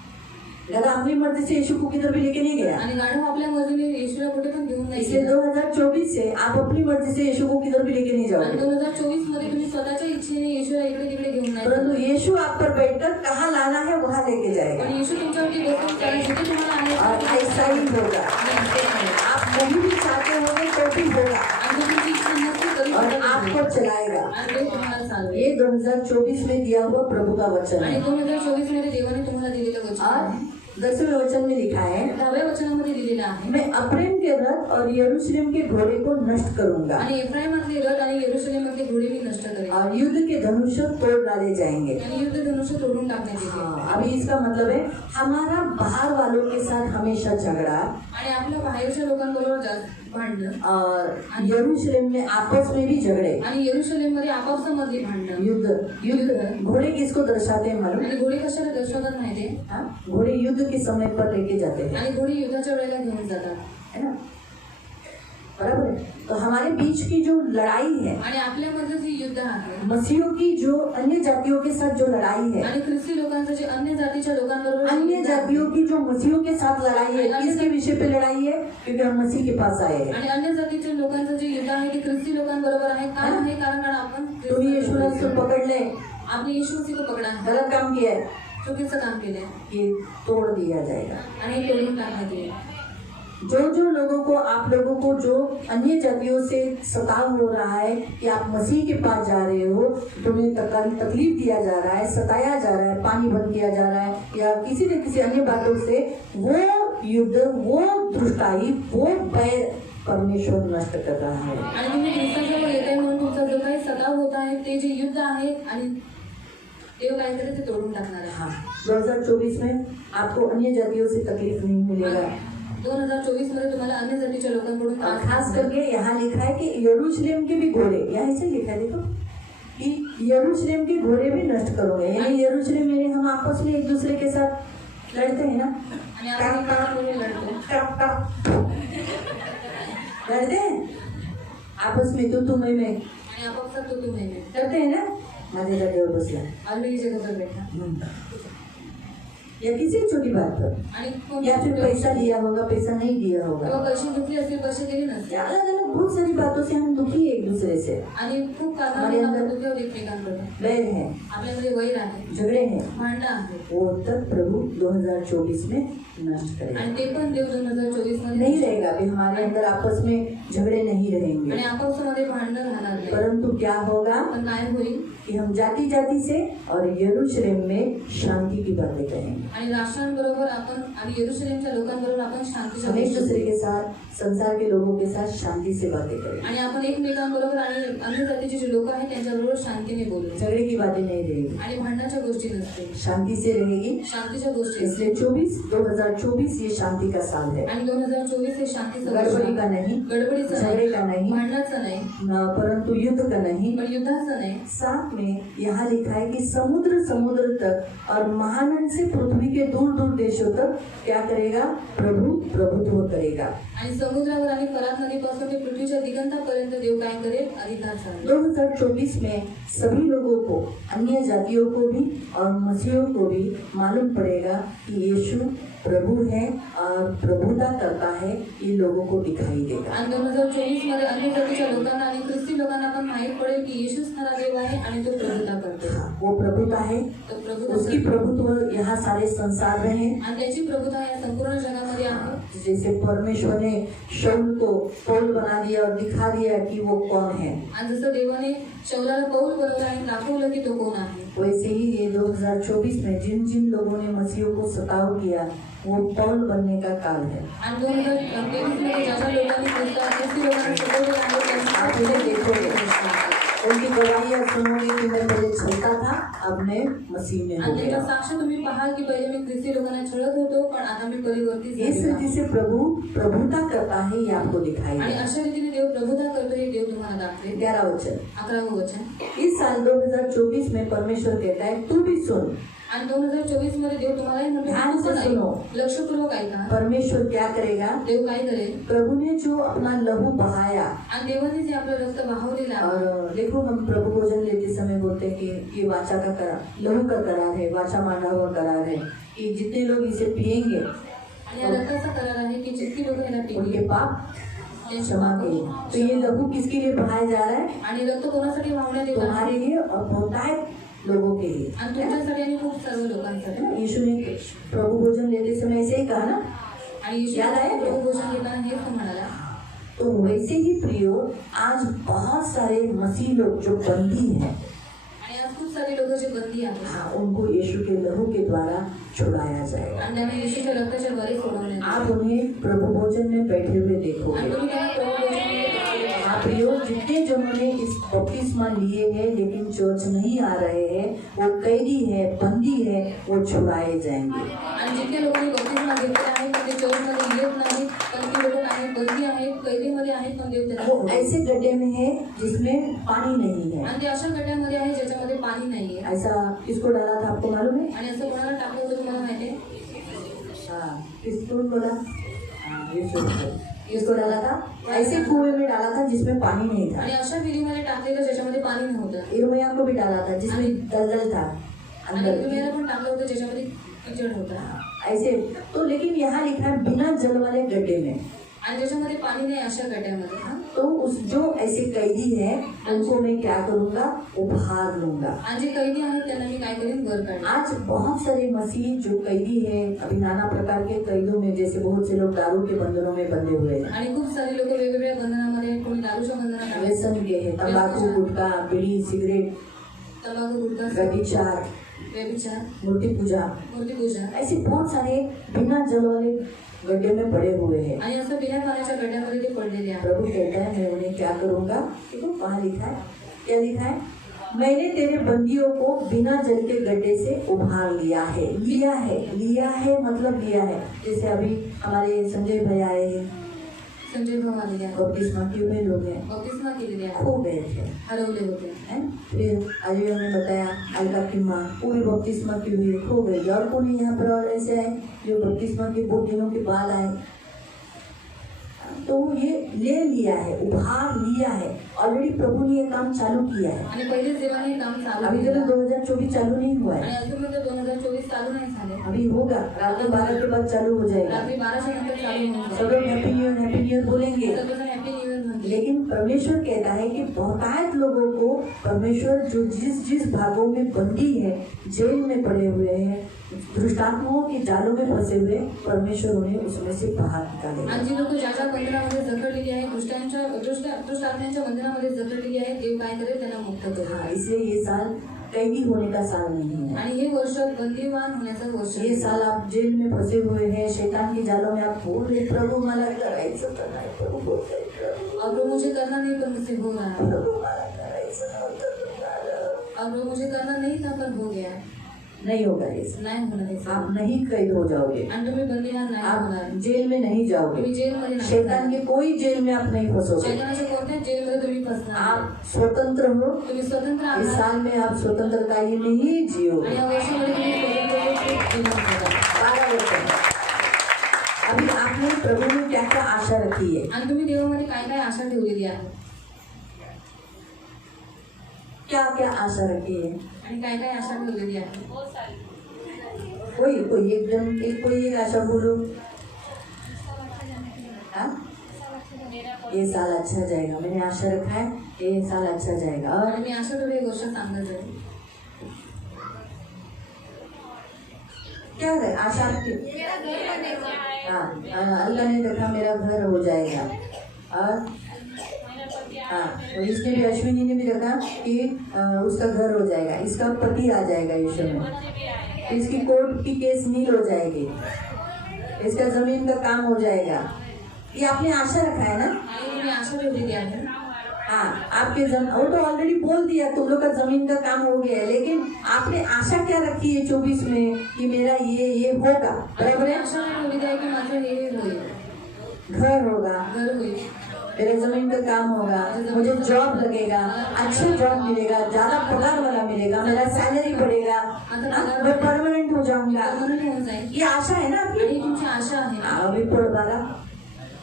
गधा अपनी मर्जी से यीशु को किधर भी लेके नहीं गया। आणि गाढव आपल्या मर्जीने येशूला कुठे पण घेऊन नाही इसलिए गेला. 2024 से आप अपनी मर्जी से यीशु को किधर भी लेके नहीं आणि जाओगे, 2024 मध्ये तुम्ही स्वतःच्या इच्छेने येशूला इकडे तिकडे घेऊन नाही परंतु जाणार. यीशु आप पर बैठकर कहाँ लाना है वहाँ लेके जाएगा पण येशू तुमच्यावरती बसून त्याला जिथे तुम्हाला और आहे ऐसा ही होगा। आणि असे आहे. आप नहीं भी चाहते होंगे तो भी होगा आणि तो तुमची इच्छा नसते तरी और तुम्हाला आपको देईल. चलाएगा। आणि ते तुम्हाला चालवेल. ये 2024 में दिया हुआ प्रभु का वचन आणि है। 2024 मध्ये देवाने तुम्हाला दिलेलं वचन और आहे. 10वें वचन में लिखा है, 10व्या वचनामध्ये दिलेलं आहे मैं अप्रेम के रथ और यरूशलेम के घोड़े को नष्ट करूंगा आणि एफ्राईममधले रथ आणि यरूशलेममधले घोडे मी नष्ट करेन और युद्ध के धनुष तोड़ डाले जाएंगे। आणि युद्ध धनुष्य तोडून टाकण्यात येते हाँ, अभी इसका मतलब है हमारा बाहर वालों के साथ हमेशा झगड़ा आणि आपल्या बाहेरच्या लोकांबरोबर जास्त भांडणं और यरूशलेम में आपस में भी झगड़े, आणि येरुशलेममध्ये आपापसामधली भांडणं युद्ध। घोड़े किसको दर्शाते हैं मालूम? आणि घोडे कशाला दर्शवतात माहितीये हाँ? घोड़े युद्ध के समय पर लेके जाते हैं, आणि घोडे युद्धाच्या वेळेला घेऊन जातात है ना? बराबर है। तो हमारे बीच की जो लड़ाई है, आणि आपल्यामध्ये जे युद्ध आहे मसीहों की जो अन्य जातियों के साथ जो लड़ाई है, आणि ख्रिस्ती लोकांचं जे अन्य जातीच्या लोकांबरोबर जे अन्य युद्ध आहे, जातियों की जो मसीहों के साथ लड़ाई है, किसके विषय पे लड़ाई है? क्योंकि हम मसीह के पास आए हैं। आणि अन्य जातीच्या लोकांचं जे युद्ध आहे ते ख्रिस्ती लोकांबरोबर आहे का आहे कारण आपण तुम्ही यीशुला से पकड़ ले, आपने येशू मसीह को पकडा आहे गलत काम किया है, चुकीचं काम केलंय ये तोड़ दिया जाएगा। आणि तोडून टाकण्यात येईल. जो लोगों को, आप लोगों को जो अन्य जातियों से सताव हो रहा है कि आप मसीह के पास जा रहे हो, तुम्हें तकलीफ दिया जा रहा है, सताया जा रहा है, पानी बंद किया जा रहा है या किसी न किसी अन्य बातों से, वो युद्ध, वो दुष्टाई, वो बैर परमेश्वर नष्ट कर रहा है। आणि तुम्ही ख्रिस्ताजवळ येताय म्हणून तुमचा जो काही सताव होत आहे ते जे युद्ध आहे आणि देव काय करेल ते तोडून टाकणार आहे. हाँ, 2024 में आपको अन्य जातियों से तकलीफ नहीं मिलेगा। 2024 मध्ये तुम्हाला अन्य जातीच्या लोकांकडून और त्रास खास नाही. करके यहाँ लिखा है कि यरूशलेम के भी घोड़े, यहाँ ऐसे लिखा है देखो कि यरूशलेम के घोड़े भी नष्ट करोगे। यानी यरूशलेम में हम आपस में एक दूसरे के साथ लड़ते हैं ना, आणि आपण एकमेकांबरोबर लढतो लड़ते हैं आपस में, तू मैं आणि आपापसात तो तुम्ही करते हैं ना। माझे जागेवर बसला ऑलरेडी जगात बैठा या किसी छोटी बात पर, आणि या फिर पैसा लिया होगा, पैसा नहीं दिया होगा, किंवा पैसे घेतले असतील पैसे दिले नसते अलग अलग बहुत सारी बातों से हम दुखी है एक दूसरे से, आणि खूप हमारे कारणाने अंदर आपण दुःखी आहोत एकमेकांकडे. बैर है, आपल्यामध्ये वैर आहे, झगड़े हैं, भांडणं आहे वो तब प्रभु 2024 में नष्ट करेगा। आणि ते पण देव 2024 मध्ये नहीं रहेगा, अभी हमारे अंदर आपस में झगड़े नहीं रहेंगे, आणि आपापसामध्ये भांडणं राहणार नाही. परंतु क्या होगा पण काय होईल कि हम जाति जाति से और यरूशलेम में शांति की बातें करेंगे। आणि राष्ट्रांबरोबर आपण आणि यरूशलेमच्या लोकांबरोबर आपण शांतीच्या हम एक गोष्टी दूसरे के साथ, संसार के लोगों के साथ शांति से बातें करेंगे, आणि आपण एकमेकांबरोबर आणि अन्य जातीचे जे लोक आहेत त्यांच्याबरोबर शांतीने बोलू झगड़े की बातें नहीं रहेगी, आणि भांडणाच्या गोष्टी नसते, शांति से रहेगी। शांतीच्या गोष्टी असतील. इसलिए 2024 ये शांति का साल है, आणि 2024 हे शांतीचं वर्ष गड़बड़ी आहे. का नहीं, गडबडीचं झगड़े नाही, का नहीं, भांडणाचं नाही, परंतु युद्ध का नहीं। पण युद्धाचं नाही. साथ में यहाँ लिखा है कि समुद्र समुद्र तक और महानद से पृथ्वी के दूर दूर देशों तक क्या करेगा? प्रभु प्रभुत्व करेगा। आणि समुद्रावर आणि फरात नदीपासून ते पृथ्वीच्या दिगंतापर्यंत देव काय करेल? अधिकार चालेल. 2024 में सभी लोगों को, अन्य जातियों को भी और मसीहों को भी मालूम पड़ेगा कि यीशु प्रभु है और प्रभुता करता है, ये लोगों को दिखाई देगा। आणि 2024 मध्ये अन्य जातीच्या लोकांना आणि ख्रिस्ती लोकांना पण माहीत पडेल की येशूच खरा देव आहे आणि तो प्रभुता करतो. वो प्रभुता है, तो प्रभुता उसकी प्रभुत्व यहाँ सारे संसार में है। आणि त्याची प्रभुता या संपूर्ण जगामध्ये आहे. जैसे परमेश्वर ने शाऊल को पौल बना दिया और दिखा दिया कि वो कौन है, आणि जसं देवाने शौलाला पौल बनवलं आणि दाखवलं की तो कोण आहे, वैसे ही ये 2024 में जिन जिन लोगों ने मसीहों को सताव किया, वो पौल बनने का काल है। आणि 2023 मध्ये ज्या ज्या लोकांनी ख्रिस्ती लोकांना सतवलं आहे आप उन्हें देखोगे, उनकी गवाहियाँ सुनोगे कि मैं पहले छलता था, अब मैं मसीह में हो आणि गया। त्याचा साक्ष तुम्ही पाहाल की पहिले मी ख्रिस्ती लोकांना छळत होतो पण आता मी परिवर्तित इस झालेलो आहे. रीति से प्रभु प्रभुता करता है, ये आपको दिखाई आणि दे। अशा रीतीने देव प्रभुता करतो हे देव तुम्हाला दाखवेल. 11 वचन, 11वं वचन. इस साल 2024 में परमेश्वर कहता है तू भी सुन। आणि 2024 मध्ये देव तुम्हालाही म्हणतो ध्यान तू से पण सुनो। ऐक. लक्षपूर्वक ऐका. परमेश्वर क्या करेगा? देव काय करेल? प्रभु ने जो अपना लहू बहाया, आणि देवाने जे आपलं रक्त वाहवलेलं आहे और देखो हम प्रभु भोजन लेते समय बोलते हैं कि ये वाचा का करार, लहू का करार है, वाचा मांगा हुआ करार है कि जितने लोग इसे पिएंगे आणि या रक्ताचा करार आहे की जितकी लोक याला उनके पितील पाप क्षमा किए। तो ये लहू किसके लिए बहाया जा रहा है? आणि रक्त कोणासाठी वाहवण्यात येत आहे? तुम्हारे लिए और बहुतायत लोगों के लिए। आणि तुमच्यासाठी आणि खूप सर्व लोकांसाठी. यीशु ने प्रभु भोजन लेते समय ऐसे ही कहा ना, आणि येशू याद आहे? प्रभू भोजन घेताना हेच तो म्हणाला. तो वैसे ही प्रियो आज बहुत सारे मसीह लोग जो बंदी हैं, आणि आज खूप सारे लोक जे बंदी आहेत हाँ, उनको यीशु के लहू के द्वारा छुड़ाया जाएगा। आणि त्यांना येशूच्या रक्ताच्या द्वारे सोडवण्यात आप उन्हें प्रभु भोजन में बैठे हुए आणि देखोगे। तुम्ही त्यांना प्रभू भोजनामध्ये हाँ प्रियो, जितने जनों ने इस बपतिस्मा लिए हैं लेकिन चर्च नहीं आ रहे हैं, वो कैदी है, बंदी है, वो छुड़ाए जाएंगे। आणि जितके लोकांनी बपतिस्मा घेतलेला आहे पण ते चर्चमध्ये येत नाही, पण ती लोक आहेत बंदी आहेत, कैदीमध्ये आहेत, पण देव त्यांना वो सोडवतो. ऐसे गड्ढे में है जिसमें पानी नहीं है। आणि ते अशा गड्ड्यामध्ये आहे ज्याच्यामध्ये पाणी नाहीये. ऐसा किसको डाला था आपको मालूम है? आणि असं कोणाला टाकलं होतं तुम्हाला माहिती आहे? हाँ, किसको बोला? हाँ, यीशु को। किसको डाला था? ऐसे कुएं में डाला था जिसमें पानी नहीं था। आणि अशा विहिरीमध्ये टाकलेलं ज्याच्यामध्ये पाणी नव्हतं. इरमया को भी डाला था जिसमें दलदल था आणि अंदर। तुम्हाला पण टाकलं होतं ज्याच्यामध्ये कीचड होता. ऐसे तो, लेकिन यहाँ लिखा है बिना जल वाले गड्ढे में। आणि ज्याच्यामध्ये पाणी नाही अशा गड्ड्यामध्ये. हा. तो उस जो ऐसे कैदी है उनको मैं क्या करूँगा? उभार लूंगा। आणि जे कैदी आहेत त्यांना मी काय करेन? वर काढेन. आज बहुत सारे मसीह जो कैदी है, अभी नाना प्रकार के कैदों में, जैसे बहुत से लोग दारू के बंधनों में बंधे हुए हैं, आणि खूप सारे लोक वेगवेगळ्या बंधनामध्ये आहेत. कोणी दारूच्या बंधनात आहे, व्यसन के है, तंबाकू, गुटखा, बीड़ी, सिगरेट, तंबाखू, गुटखा, व्यभिचार, व्यभिचार, मूर्ति पूजा, मूर्तिपूजा. ऐसे बहुत सारे बिना जल वाले गड्ढे में पड़े हुए हैं। आणि असं बिना पाण्याच्या गड्ड्यामध्ये ते पडलेले आहेत. प्रभु कहता है मैं उन्हें क्या करूँगा? देखो वहाँ लिखा है, क्या लिखा है? मैंने तेरे बंदियों को बिना जल के गड्ढे से उभार लिया है। लिया है, लिया है मतलब लिया है। जैसे अभी हमारे संजय भाई आए हैं, संजय भाऊ आलेले आहेत, बपतिस्मा किए हुए लोग हैं, बपतिस्मा केलेले आहेत, खो गए थे, हरवले होते. हैं? फिर आज भी हमने बताया अलका की माँ, वो भी बपतिस्मा की हुई खो गई। और कौन यहाँ पर और ऐसे आए जो बपतिस्मा के बहुत दिनों के बाद आए? तो ये ले लिया है, उभार लिया है। ऑलरेडी प्रभु ने ये काम चालू किया है। आणि पहिलेच देवाने हे काम चालू अभी केलं. तक 2024 चालू नहीं हुआ आणि है, अजून तर 2024 चालू नाही झाले. अभी होगा। रात 12 के बाद चालू हो जाएगा। रात्री 12च्या नंतर चालू होऊन सब लोग हैप्पी न्यू ईयर बोलेंगे। सर्वजण हॅपी न्यू इयर म्हणते. लेकिन परमेश्वर कहता है कि बहुतायत लोगों को परमेश्वर जो जिस जिस भागों में बंदी है, जेल में पड़े हुए हैं, दुष्टात्माओं के जालों में फंसे हुए, परमेश्वर उन्हें उसमें से बाहर निकालेगा। आणि जी लोक ज्या ज्या बंधनामध्ये जखडलेली आहे, दुष्ट आत्म्यांच्या बंधनामध्ये जखडलेली आहे, देव काय करेल? त्यांना मुक्त करेल. हाँ, इसलिए ये साल कैदी होने का साल नहीं है। आणि हे वर्ष बंदीवान होण्याचं वर्ष. ये साल आप जेल में फंसे हुए हैं, शैतान की जालों में आप बोल रहे प्रभु मला करायचं तर नाही, प्रभु बोलताय प्रभु, अब मुझे करना नहीं पर मुझसे हो रहा है. प्रभु मला करायचं नव्हतं तर झालं। अब मुझे करना नहीं था पर हो गया. नहीं होगा ये, नाही होणार हे. आप नहीं कैद हो जाओगे, आणि तुम्ही बंदीवान नाही होणार. आप जेल में नहीं जाओगे, तुम्ही जेलमध्ये नाही शैतान के कोई जेल में आप नहीं फंसोगे। शैतानाच्या कोणत्याच जेलमध्ये तुम्ही फसणार. आप स्वतंत्र हो। तुम्ही स्वतंत्र इस आहात. साल में आप स्वतंत्रता ही नहीं जियोगे। आणि या वर्षामध्ये तुम्ही स्वतंत्र जीवन जगा. 12 वर्ष अभी आपने प्रभु में क्या क्या आशा रखी है? आणि तुम्ही देवामध्ये काय काय आशा ठेवलेली आहे? क्या क्या आशा रखी है? आणि काय काय आशा ठेवलेली आहे? कोई एकदम एक कोई एक आशा बोलो। हाँ? ये साल अच्छा जाएगा, मैंने आशा रखा है ये साल अच्छा जाएगा। और आणि मी आशा ठेवली गोष्ट सांगत आहे. क्या है आशा आपकी? हाँ, अल्लाह ने रखा मेरा घर हो जाएगा। और हाँ, तो इसने भी, अश्विनी ने भी रखा कि उसका घर हो जाएगा, इसका पति आ जाएगा यीशु में, इसकी कोर्ट की केस नील हो जाएगी, इसका जमीन का काम हो जाएगा। ये आपने आशा रखा है ना? आणि मी आशा ठेवलेली आहे. हाँ, आपके वो तो ऑलरेडी बोल दिया तुम लोग का जमीन का काम हो गया है, लेकिन आपने आशा क्या रखी है 24 में कि मेरा ये होगा, बराबर है? आशा ठेवली आहे की माझं हे होईल, घर होगा, घर होईल, मेरे जमीन का काम होगा, मुझे जॉब लगेगा, अच्छा जॉब मिलेगा, ज्यादा पगार वाला मिलेगा, मेरा सैलरी बढ़ेगा, मैं परमानेंट हो जाऊंगा, म्हणून होऊन जाईल. ये आशा है ना आपकी? आणि तुमची आशा आहे ना, अभी पढ़ बारा।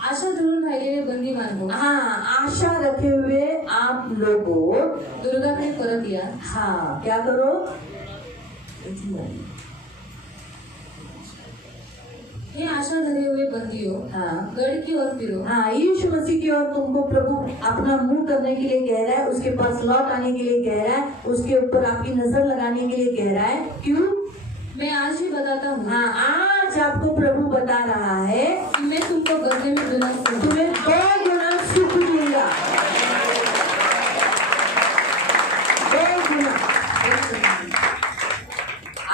आशा धरून राहिलेले बंदीवान हो, हाँ, आशा रखे हुए आप लोगों, दुर्गाकडे परत या. हाँ, क्या करो? हे आशा धरे हुए बंदियों, हाँ, गढ़ की ओर फिरो. हाँ, यीशु मसीह की ओर तुमको प्रभु अपना मुंह करने के लिए कह रहा है, उसके पास लौट आने के लिए कह रहा है, उसके ऊपर आपकी नजर लगाने के लिए कह रहा है। क्यों? मैं आज ही बताता हूँ, हाँ, आज आपको प्रभु बता रहा है कि मैं तुमको बदले में दुना तुम्हें 2 गुना सुख दूंगा, 2 गुना।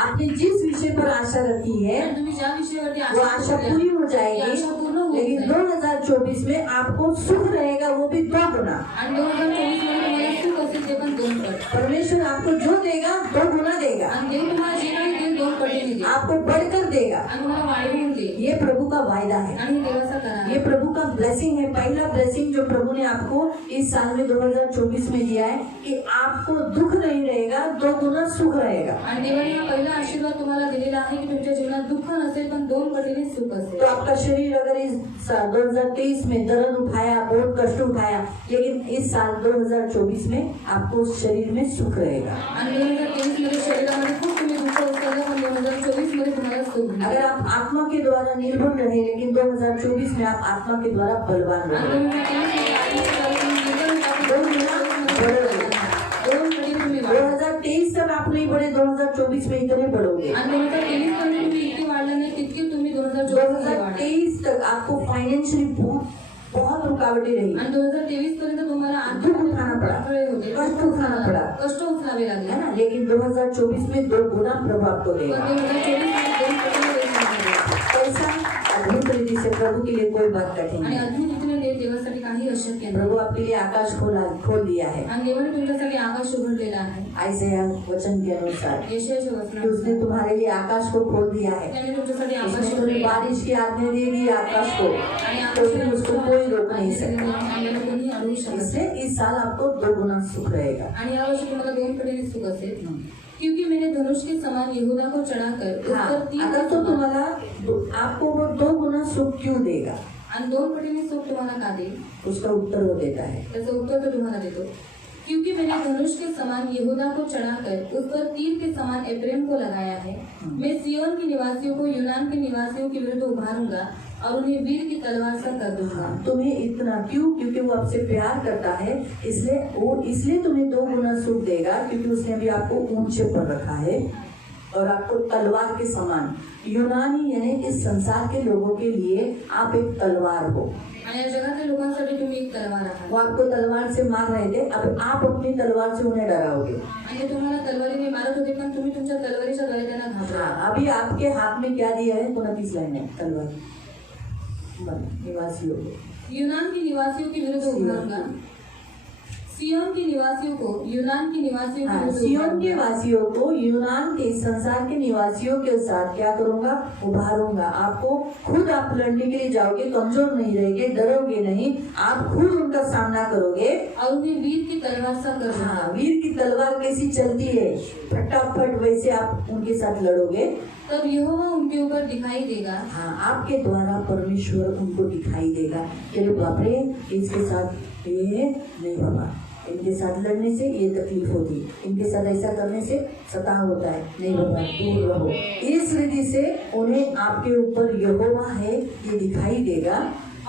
आपने जिस विषय पर आशा रखी है तुम्ही ज्या विषयावरती वो आशा पूरी हो ती जाएगी, आशा पूर्ण होऊन लेकिन जाईल. 2024 में आपको सुख रहेगा, वो भी 2 गुना। आणि 2024 मध्ये तुम्हाला सुख असेल ते पण 2 पट. परमेश्वर आपको जो देगा 2 गुना देगा, आणि देव तुम्हाला जे काही देईल 2 पटीने देईल, आपको बढ़कर देगा। आणि तुम्हाला वाढवून देईल. ये प्रभु का वायदा है, आणि हे देवाचा करार ये प्रभु का ब्लेसिंग है। पहला ब्लेसिंग जो प्रभु ने आपको इस साल में 2024 में दिया है कि आपको दुख नहीं रहेगा, 2 गुना सुख रहेगा। आणि देवाने हा पहिला आशीर्वाद तुम्हाला दिलेला आहे की तुमच्या जीवनात दुःख नसेल पण 2 पटीने सुख असेल. तो आपका शरीर अगर इस 2023 में दर्द उठाया, बहुत कष्ट उठाया, लेकिन इस साल 2024 में आपको शरीर में सुख रहेगा। आणि 2023 मध्ये शरीरामध्ये खूप तुम्ही दुःख उचललं पण 2024 मध्ये तुम्हाला सुख मिळेल. अगर आप आत्मा के द्वारा निर्भर रहे, लेकिन 2024 में आप आत्मा के द्वारा बलवान आणि रहे। 2023 तक आप नहीं बढ़े, 2024 में इतने बढ़ोगे। आणि 2023 मध्ये तुम्ही इतके वाढले नाही तितके तुम्ही 2024 मध्ये वाढले. 2023 तक आपको फाइनेंशियली बहुत रुकावटें रही, आणि 2023 पर्यंत तुम्हाला दुःख उठाना पड़ा, अडथळे होते, कष्ट उठाना पड़ा, कष्ट उचलावे लागले. है ना? लेकिन 2024 में 2 गुना प्रभु आपको पण देगा। 2024 मध्ये 2 पटीने देव तुम्हाला देईल. पैसा अद्भुत रीति से प्रभु के लिए कोई बात कठिन आणि नहीं। अद्भुत रीतीने देव देवासाठी काही अशक्य नाही. प्रभु आपके लिए आकाश खोल दिया है। आणि देवाने तुमच्यासाठी आकाश उघडलेला आहे. आयसाया वचन के अनुसार यशाच्या कि वचनानुसार उसने तुम्हारे लिए आकाश को खोल दिया है, त्याने तुमच्यासाठी आकाश उसने तुम्हें उघडलेला आहे. बारिश की आज्ञा दे दी आकाश को, आणि तो फिर उसको कोई रोक नहीं सकता। आपल्याला कोणी अडवू शकत नाही. इसलिए इस साल आपको 2 गुना सुख रहेगा। आणि यावर्षी तुम्हाला 2 पटीने सुख असेल. क्योंकि मैंने धनुष के समान यहूदा को चढ़ाकर उस हाँ, पर 3 अगर तो तुम्हारा आपको वो 2 गुना सुख क्यों देगा, आणि 2 पटीने सुख तुम्हाला का देईल, उसका उत्तर वो देता है। त्याचं उत्तर तो तुम्हाला देतो. क्योंकि मैंने धनुष के समान यहूदा को चढ़ाकर उस पर तीर के समान एफ्रेम को लगाया है. मैं सियोन के निवासियों को यूनान के निवासियों के विरुद्ध उभारूंगा और उन्हें वीर की तलवार सा कर दूंगा. तुम्हें इतना क्यों? क्योंकि वो आपसे प्यार करता है, इसलिए तुम्हें 2 गुना सुख देगा, क्योंकि उसने भी आपको ऊंचे पर रखा है और आपको तलवार के समान। यूनानी यानी इस संसार के लोगों के लिए आप एक तलवार हो। आणि या जगातल्या लोकांसाठी तुम्ही एक तलवार आहात. वो आपको तलवार से मार रहे थे, अब आप अपनी तलवार से उन्हें डराओगे। आणि तुम्हाला तलवारीने मारत होते पण तुम्ही तुमच्या तलवारीच्या द्वारे त्यांना घाबरा. अभी आपके हाथ में क्या दिया है? 29 लाइन है तलवार निवासियों को। यूनान के निवासियों के विरुद्ध उभारूंगा. सियोन के निवासियों को यूनान के निवासियों के विरुद्ध सियोन के वासियों को यूनान के संसार के निवासियों के साथ क्या करूंगा? उभारूंगा। आपको खुद आप लड़ने के लिए जाओगे, कमजोर नहीं रहेंगे, डरोगे नहीं, आप खुद उनका सामना करोगे और उन्हें वीर की तलवार सा कर दूंगा. हाँ, वीर की तलवार कैसी चलती है, फटाफट वैसे आप उनके साथ लड़ोगे। तब यहोवा उनके ऊपर दिखाई देगा. हाँ, आपके द्वारा परमेश्वर उनको दिखाई देगा। अरे बाप रे, इसके साथ ये नहीं बाबा, इनके साथ लड़ने से ये तकलीफ होती, इनके साथ ऐसा करने से सताव होता है, नहीं बाबा दूर रहो। इस रीति से उन्हें आपके ऊपर यहोवा है ये दिखाई देगा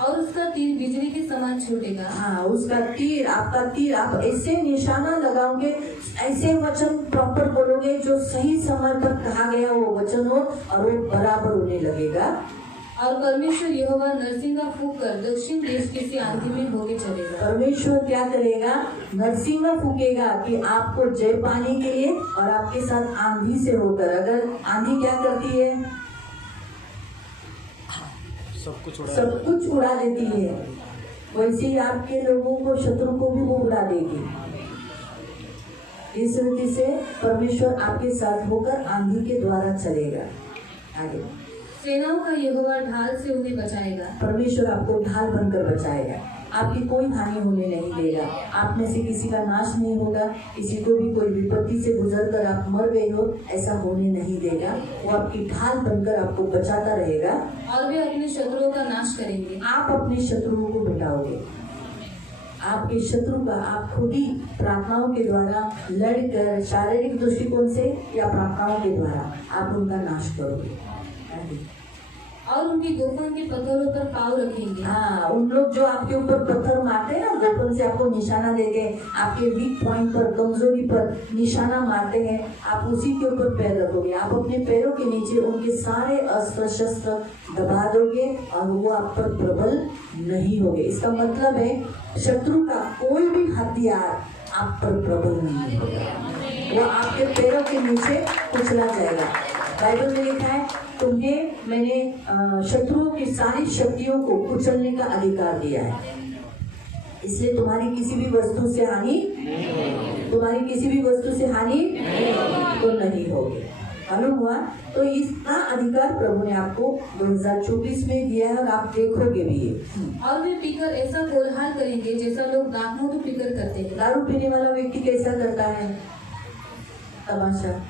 और उसका तीर बिजली के समान छूटेगा. हाँ, उसका तीर, आपका तीर, आप ऐसे निशाना लगाओगे, ऐसे वचन प्रॉपर बोलोगे जो सही समय पर कहा गया वो वचन हो और वो बराबर होने लगेगा। और परमेश्वर यहोवा नरसिंगा फूंक कर दक्षिण देश की सी आंधी में होके चलेगा. परमेश्वर क्या करेगा? नरसिंगा फूकेगा कि आपको जय पाने के लिए और आपके साथ आंधी से होकर। अगर आंधी क्या करती है? सब कुछ उड़ा देती है। वैसे ही आपके लोगों को, शत्रु को भी वो उड़ा देगी। इस रीति से परमेश्वर आपके साथ होकर आंधी के द्वारा चलेगा। आगे, सेनाओं का यहोवा ढाल से उन्हें बचाएगा। परमेश्वर आपको ढाल बनकर बचाएगा, आपकी कोई हानि होने नहीं देगा, आप में से किसी का नाश नहीं होगा, किसी को भी कोई विपत्ति से गुजरकर आप मर गए हो ऐसा होने नहीं देगा। वो आपकी ढाल बनकर आपको बचाता रहेगा और वे अपने शत्रुओं का नाश करेंगे। आप अपने शत्रुओं को मिटाओगे। आपके शत्रु का आप खुद ही प्रार्थनाओं के द्वारा लड़कर, शारीरिक दृष्टिकोण से या प्रार्थनाओं के द्वारा आप उनका नाश करोगे। और उनकी गोफन के पत्थरों पर पाँव रखेंगे। हाँ, उन लोग जो आपके ऊपर पत्थर मारते हैं ना, गोफन से आपको निशाना देते हैं, आपके वीक पॉइंट पर, कमजोरी पर निशाना मारते हैं, आप उसी के ऊपर पैर रखोगे। आप अपने पैरों के नीचे उनके सारे अस्त्र शस्त्र दबा दोगे और वो आप पर प्रबल नहीं होंगे। इसका मतलब है शत्रु का कोई भी हथियार आप पर प्रबल नहीं होगा, वो आपके पैरों के नीचे कुचला जाएगा। बाइबल में लिखा है, तुम्हें मैंने शत्रुओं की सारी शक्तियों को कुचलने का अधिकार दिया है, इसलिए तुम्हारी किसी भी वस्तु से हानि तो नहीं होगी। मालूम हुआ? तो इसका अधिकार प्रभु ने आपको 2024 में दिया है और आप देखोगे भी ये। और वे पीकर ऐसा कोलाहल करेंगे जैसा लोग दाखमधु पीकर करते हैं। दारू पीने वाला व्यक्ति कैसा करता है? तमाशा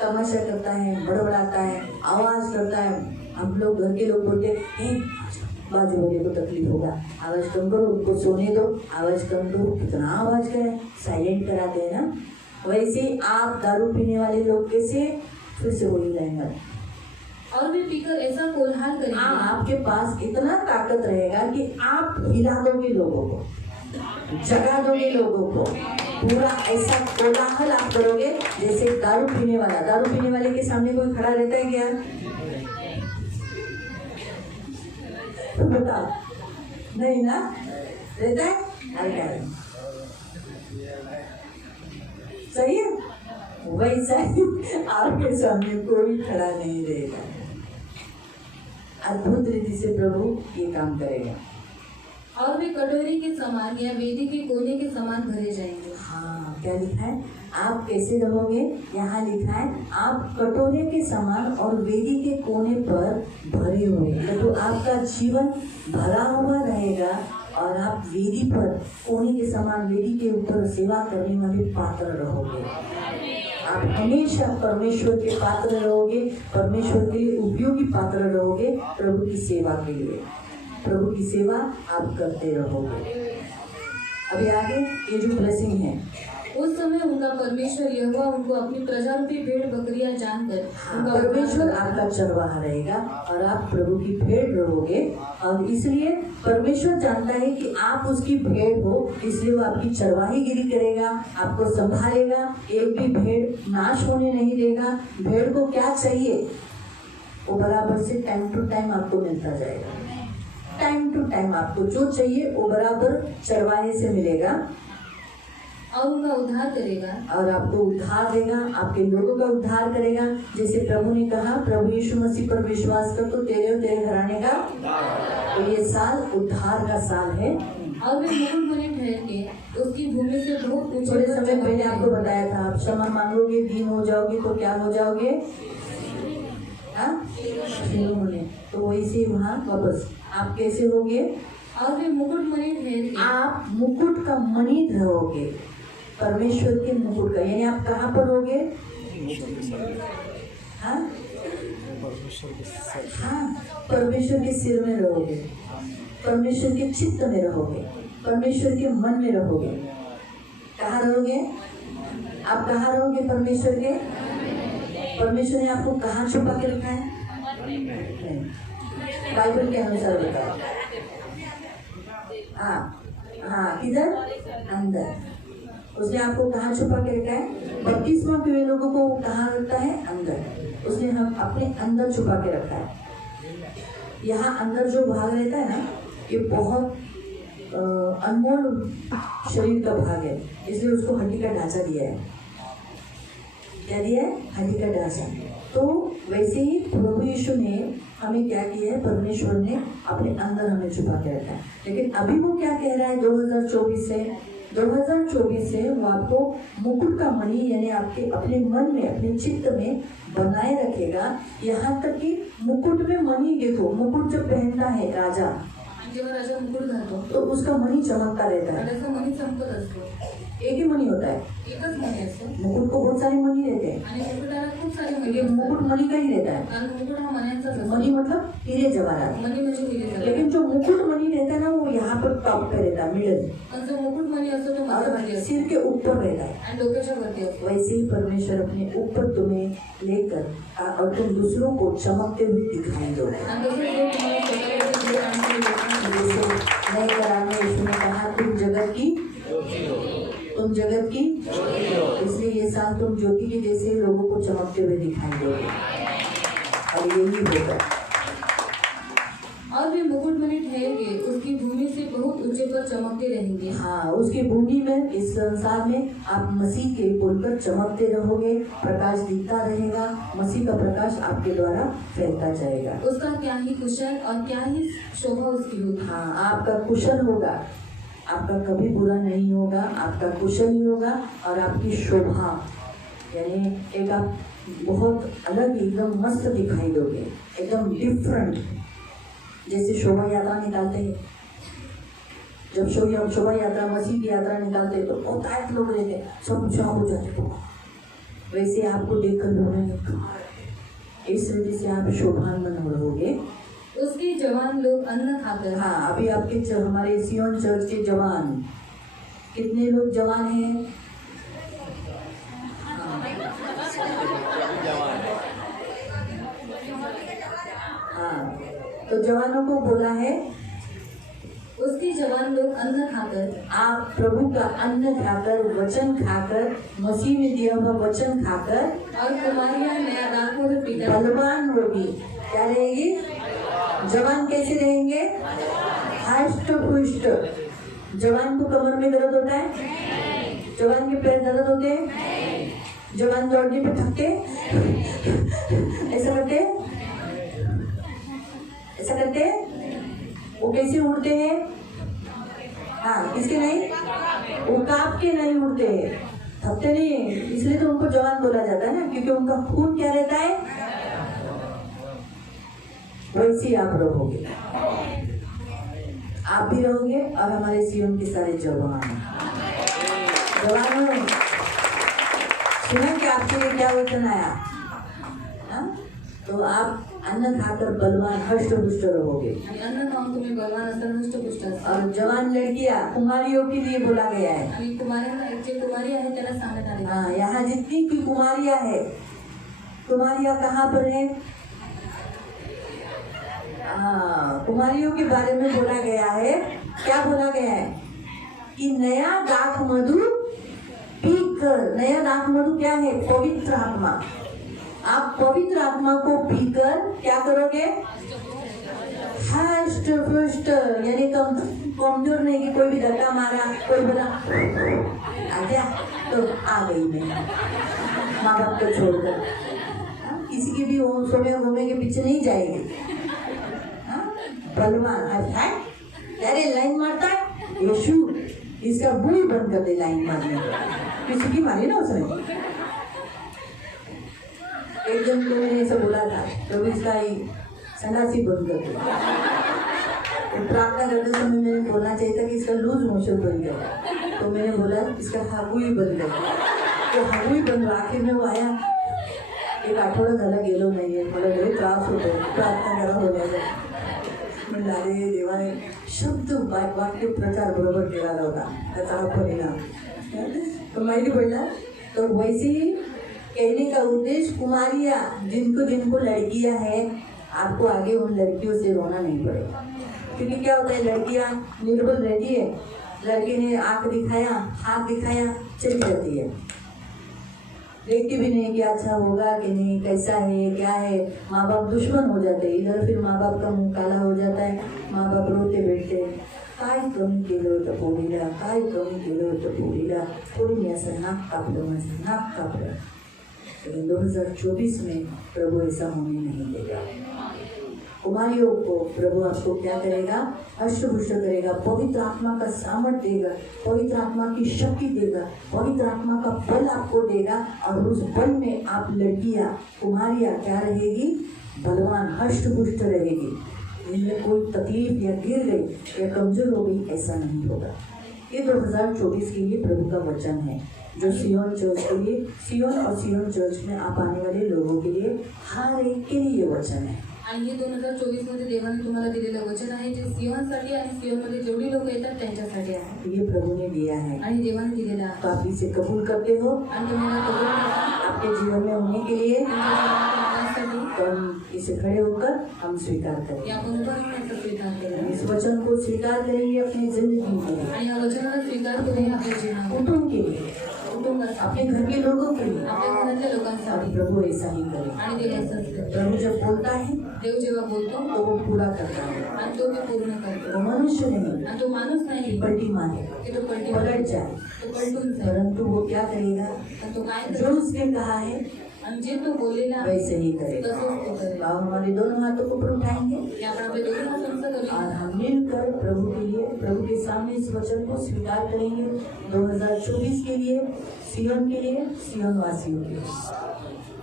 तमाशा करता है, बड़बड़ाता है, आवाज करता है। हम लोग घर के लोग बोलते हैं बाजू वाले को तकलीफ होगा, आवाज कम करो, उनको सोने दो, आवाज कम करो। कितना आवाज करें, साइलेंट कराते हैं ना। वैसे आप दारू पीने वाले लोग कैसे, फिर से वही रहेंगे। और वे पीकर ऐसा कोलाहल करेंगे। आपके पास इतना ताकत रहेगा कि आप हिला दोगे लोगों को, जगा दोगे लोगों को, पूरा ऐसा कोलाहल आप करोगे जैसे दारू पीने वाले के सामने कोई खड़ा रहता है क्या? तो बताओ, नहीं ना, रहता है? अरे सही है, वैसा ही आपके सामने कोई खड़ा नहीं रहेगा। अद्भुत रीति से प्रभु ये काम करेगा। और वे कटोरी के समान या वेदी के कोने के समान भरे जाएंगे। हाँ, क्या लिखा है? आप कैसे रहोगे? यहाँ लिखा है आप कटोरे के समान और वेदी के कोने पर भरे हुए। तो आपका जीवन भरा हुआ रहेगा और आप वेदी पर कोने के समान, वेदी के ऊपर सेवा करने वाले पात्र रहोगे। आप हमेशा परमेश्वर के पात्र रहोगे, परमेश्वर के लिए उपयोगी पात्र रहोगे। प्रभु की सेवा के लिए, प्रभु की सेवा आप करते रहोगे। अभी आगे ये जो ब्लेसिंग है, उस समय उनका परमेश्वर यहोवा उनको अपनी प्रजा रूपी भेड़ बकरियां जानकर परमेश्वर आपका चरवाहा रहेगा और आप प्रभु की भेड़ रहोगे। और इसलिए परमेश्वर जानता है कि आप उसकी भेड़ हो, इसलिए वो आपकी चरवाहीगिरी करेगा, आपको संभालेगा, एक भी भेड़ नाश होने नहीं देगा। भेड़ को क्या चाहिए वो बराबर से टाइम टू टाइम आपको मिलता जाएगा। टाइम टू टाइम आपको जो चाहिए वो बराबर चरवाहे से मिलेगा और उनका उद्धार करेगा और आपको उद्धार देगा, आपके लोगों का उद्धार करेगा। जैसे प्रभु ने कहा, प्रभु यीशु मसीह पर विश्वास कर तो तेरे और तेरे घराने का, तो ये साल उद्धार का साल है। और वे मुकुट बने ठहर के उसकी भूमि से बहुत ऊंचे। थोड़े समय पहले आपको बताया था, आप क्षमा मांगोगे, दीन हो जाओगे तो क्या हो जाओगे? तो वैसे वहाँ वापस आप कैसे होगे? और वे मुकुट मणि ठहर के, आप मुकुट का मणि रहोगे, परमेश्वर के मुकुट का। यानी आप कहाँ पर होगे? हाँ, परमेश्वर के सिर में रहोगे, परमेश्वर के चित्त में रहोगे, परमेश्वर के मन में रहोगे। कहाँ रहोगे? आप कहाँ रहोगे? परमेश्वर के, परमेश्वर ने आपको कहाँ छुपा के रखा है? बाइबल के अनुसार बताओ। हाँ, किधर? अंदर। उसने आपको कहाँ छुपा के रखा है? बपतिस्मा के लोगों को कहाँ रखता है? अंदर। उसने हम अपने अंदर छुपा के रखा है। यहाँ अंदर जो भाग रहता है ना, ये बहुत अनमोल शरीर का भाग है, इसलिए उसको हड्डी का ढांचा दिया है। क्या दिया है? हड्डी का ढांचा। तो वैसे ही प्रभु यीशु ने हमें क्या किया है, परमेश्वर ने अपने अंदर हमें छुपा के रखा है। लेकिन अभी वो क्या कह रहा है 2024 से वो आपको मुकुट का मणि यानी आपके अपने मन में अपने चित्त में बनाए रखेगा। यहाँ तक कि मुकुट में मणि, देखो मुकुट जब पहनता है राजा, जेव्हा राजा मुकुट घालतो तो उसका मणि चमकता रहता है। त्याचा मणी चमकत असतो, एक ही मणि होता है, एकच मणी असतो मुकुट को बहुत सारे मणि रहते हैं, आणि मुकुटाला खूप सारे मणी लेकिन असतात. मुकुट मणि का ही रहता है। कारण मुकुट हा मण्यांचाच असतो. मणि मतलब हीरे जवाहरात, मणी म्हणजे हिरे जवाहरात. लेकिन जो मुकुट मणि रहता है ना वो यहाँ पर टॉप पे रहता है, मिडल, पण जो मुकुट मणी असतो तो मध्यामध्ये और असतो सिर के ऊपर रहता है। आणि डोक्याच्या वरती असतो. वैसे ही परमेश्वर अपने ऊपर तुम्हें लेकर और तुम दूसरों को चमकते हुए दिखाई दो। आणि तसंच देव तुम्हाला स्वतःकडे घेऊन आणतो लोकांना. जैसे नए करार में यीशु ने कहा तुम जगत की इसलिए ये साल तुम ज्योति के जैसे लोगों को चमकते हुए दिखाई दोगे, और यही होगा। और वे मुकुट मणि ठहर के उसकी भूमि से बहुत ऊंचे पर चमकते रहेंगे. हाँ, उसकी भूमि में, इस संसार में आप मसीह के बोलकर चमकते रहोगे, प्रकाश दिखता रहेगा, मसीह का प्रकाश आपके द्वारा फैलता जाएगा। उसका क्या ही कुशल और क्या ही शोभा उसकी होगी. हाँ, आपका कुशल होगा, आपका कभी बुरा नहीं होगा, आपका कुशल ही होगा, और आपकी शोभा यानी एक आप बहुत अलग एकदम मस्त दिखाई दोगे, एकदम डिफरेंट। जैसे शोभा यात्रा निकालते हैं, जब शोभा यात्रा मसीह की यात्रा निकालते हैं तो बहुत आठ लोग रहते हैं, सब शौक हो जाते हैं, वैसे आपको देखकर लोग इस वजह से आप शोभान रहोगे। उसके जवान लोग अन्न खाकर. हाँ, अभी आपके हमारे सियोन चर्च के जवान, कितने लोग जवान हैं? हाँ, तो जवानों को बोला है उसके जवान लोग अन्न खाकर. आप प्रभु का अन्न खाकर, वचन खाकर, मसीह में दिया हुआ वचन खाकर, और कुमारियां नया दाखमधु पीकर बलवान होगी। क्या रहेगी? जवान कैसे रहेंगे? हष्ट पुष्ट। जवान को कमर में दर्द होता है? जवान के पैर दर्द होते हैं? जवान दौड़ने पे थकते ऐसा करते, ऐसा करते, वो कैसे उड़ते हैं? हाँ, किसके नहीं? वो कांप के नहीं उड़ते हैं, थकते नहीं है, इसलिए तो उनको जवान बोला जाता है ना, क्योंकि उनका खून क्या रहता है? वैसे आप रहोगे, आप भी रहोगे, और हमारे सियोन के सारे जवानों सुना कि आपके लिए क्या वचन आया? हाँ? तो आप अन्न खाकर बलवान हष्ट पुष्ट रहोगे। आणि अन्न खाऊन तुम्ही बलवान असताना हष्टपुष्ट असता. और जवान लड़कियां कुमारियों के लिए बोला गया है। आणि कुमाऱ्यांना, जे कुमारी आहे त्याला सांगत आले. हाँ, यहाँ जितनी भी कुमारियां है, कुमारियां कहाँ पर है? हाँ, कुमारियों के बारे में बोला गया है। क्या बोला गया है? कि नया दाख मधु पीकर, नया दाख मधु क्या है? पवित्र आत्मा। आप पवित्र आत्मा को पीकर क्या करोगे? हष्ट पुष्ट, यानी कमजोर नहीं कि कोई भी धक्का मारा, कोई बोला आजा तो आ गई मैं माँ बाप को छोड़कर, किसी की भी सोने घूमे के पीछे नहीं जाएगी। बलवान है, अरे लाइन मारता है यीशु, इसका बुई बंद कर दे लाइन मारने, किसी की मारी ना उसने। एक जन को मैंने ऐसा बोला था, तो इसका ही सन्यासी बंद कर दे। तो प्रार्थना करते समय मैंने बोलना चाहिए था कि इसका लूज मोशन बंद कर, तो मैंने बोला इसका हागुई बंद कर, तो हागुई बंद। आखिर में वो आया, एक आठवडा झाला गेलो नाहीये, मला लई त्रास होतो, प्रार्थना करा होण्याचा। म्हणलं अरे देवाने शब्द वाक्य प्रचार बरोबर केला होता, त्याचा हा परिणाम तो माहिती पडला। तो वैसे ही कहने का उद्देश्य कुमारियाँ, जिनको लड़कियाँ हैं, आपको आगे उन लड़कियों से रोना नहीं पड़ेगा। क्योंकि क्या होता है, लड़कियाँ निर्बल रहती है, लड़के ने आंख दिखाया, हाथ दिखाया, चली जाती है, देखती भी नहीं कि अच्छा होगा कि नहीं, कैसा है क्या है। माँ बाप दुश्मन हो जाते हैं, इधर फिर माँ बाप का मुंह काला हो जाता है, माँ बाप रोते बैठते, काय कमी केलं होतं पोरीला, काय कमी केलं होतं पोरीला, पोरीने असं नाक कापलं, माझं नाक कापलं। लेकिन 2024 में प्रभु ऐसा होने नहीं देगा। कुमारियों को प्रभु आपको क्या करेगा? हष्ट-पुष्ट करेगा, पवित्र आत्मा का सामर्थ देगा, पवित्र आत्मा की शक्ति देगा, पवित्र आत्मा का बल आपको देगा और उस बल में आप लड़कियां कुमारियां क्या रहेगी? बलवान हष्ट-पुष्ट रहेगी। इनमें कोई तकलीफ या गिर गई या कमजोर हो गई ऐसा नहीं होगा। ये 2024 के लिए प्रभु का वचन है जो सियोन चर्च के लिए, सियोन और सियोन चर्च में आप आने वाले लोगों के लिए, हर एक के लिए ये वचन है। आणि हे 2024 मध्ये देवाने तुम्हाला दिलेलं वचन आहे जे सियोनसाठी आणि सियोनमध्ये जेवढी लोक येतात त्यांच्यासाठी आहे। ये प्रभु ने दिया है आणि देवाने दिलेला आहे। तो आप इसे कबूल करते हो आणि तुम्ही याला कबूल करता आपके जीवन में होने के लिए। तुमच्या तो हम इसे खड़े होकर हम स्वीकार करें, या आपण उभं राहून याचा स्वीकार केला इस वचन को स्वीकार करेंगे अपनी जिंदगी के लिए, आणि या वचनाला स्वीकार केले आपल्या जीवनात कुटुंब के लिए, कुटुंबात अपने घर के लोगों के लिए। आपल्या घरातल्या और लोकांसाठी प्रभु ऐसा ही करे। आणि देव असंच करतो। प्रभु जब बोलता है देव जेव्हा बोलतो तो वो पूरा करता है। आणि तो ते पूर्ण करतो। वो मनुष्य नहीं आणि तो माणूस नाही पलटी मारे, की तो पलटी पलट जाए, तो पलटून जाईल। परंतु वो क्या करेगा? आणि तो काय जो करेल? उसने कहा है आणि जे तो बोललेला आहे वैसे ही करेगा। तसंच तो करेल। आप हमारे दोनों हाथों को ऊपर उठाएंगे हे आपण आपले दोन्ही हात उंच करूया और हम मिलकर प्रभु के लिए, प्रभु के सामने इस वचन को स्वीकार करेंगे 2024 के लिए, सियोन के लिए, सियोन वासियों के लिए।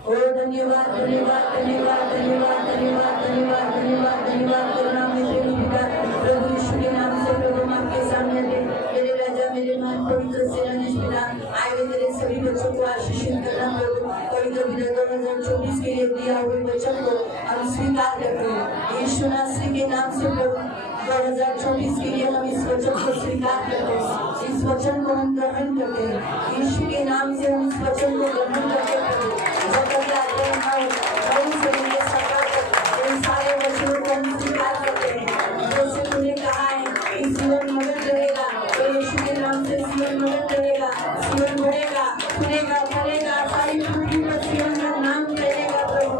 ओ धन्यवाद धन्यवाद धन्यवाद धन्यवाद धन्यवाद धन्यवाद धन्यवाद धन्यवाद करुणामय पिता प्रभु यीशु के नाम से प्रभु हम आपके सामने आते मेरे राजा मेरे मान पवित्र सेनाधीश पिता आए हुए तेरे सभी बच्चों को आशीषित करना प्रभु। पवित्र पिता 2024 के लिए दिया हुए वचन को हम स्वीकार करते हैं यीशु नासरी के नाम से प्रभु। 2024 के लिए हम इस वचन को स्वीकार करते हैं, इस वचन को हम ग्रहण करते हैं यीशु के नाम से। हम इस वचन को ग्रहण करते हैं प्रभु। जब तक आते हैं हम से लेकर सका तक इन सारे वचनों को हम स्वीकार करते हैं। जैसे तूने कहा है कि सियोन मगन रहेगा, तो यीशु के नाम से सियोन मगन रहेगा, सियोन बढ़ेगा, खुलेगा, फलेगा, सारी पृथ्वी पर सियोन का नाम रहेगा प्रभु।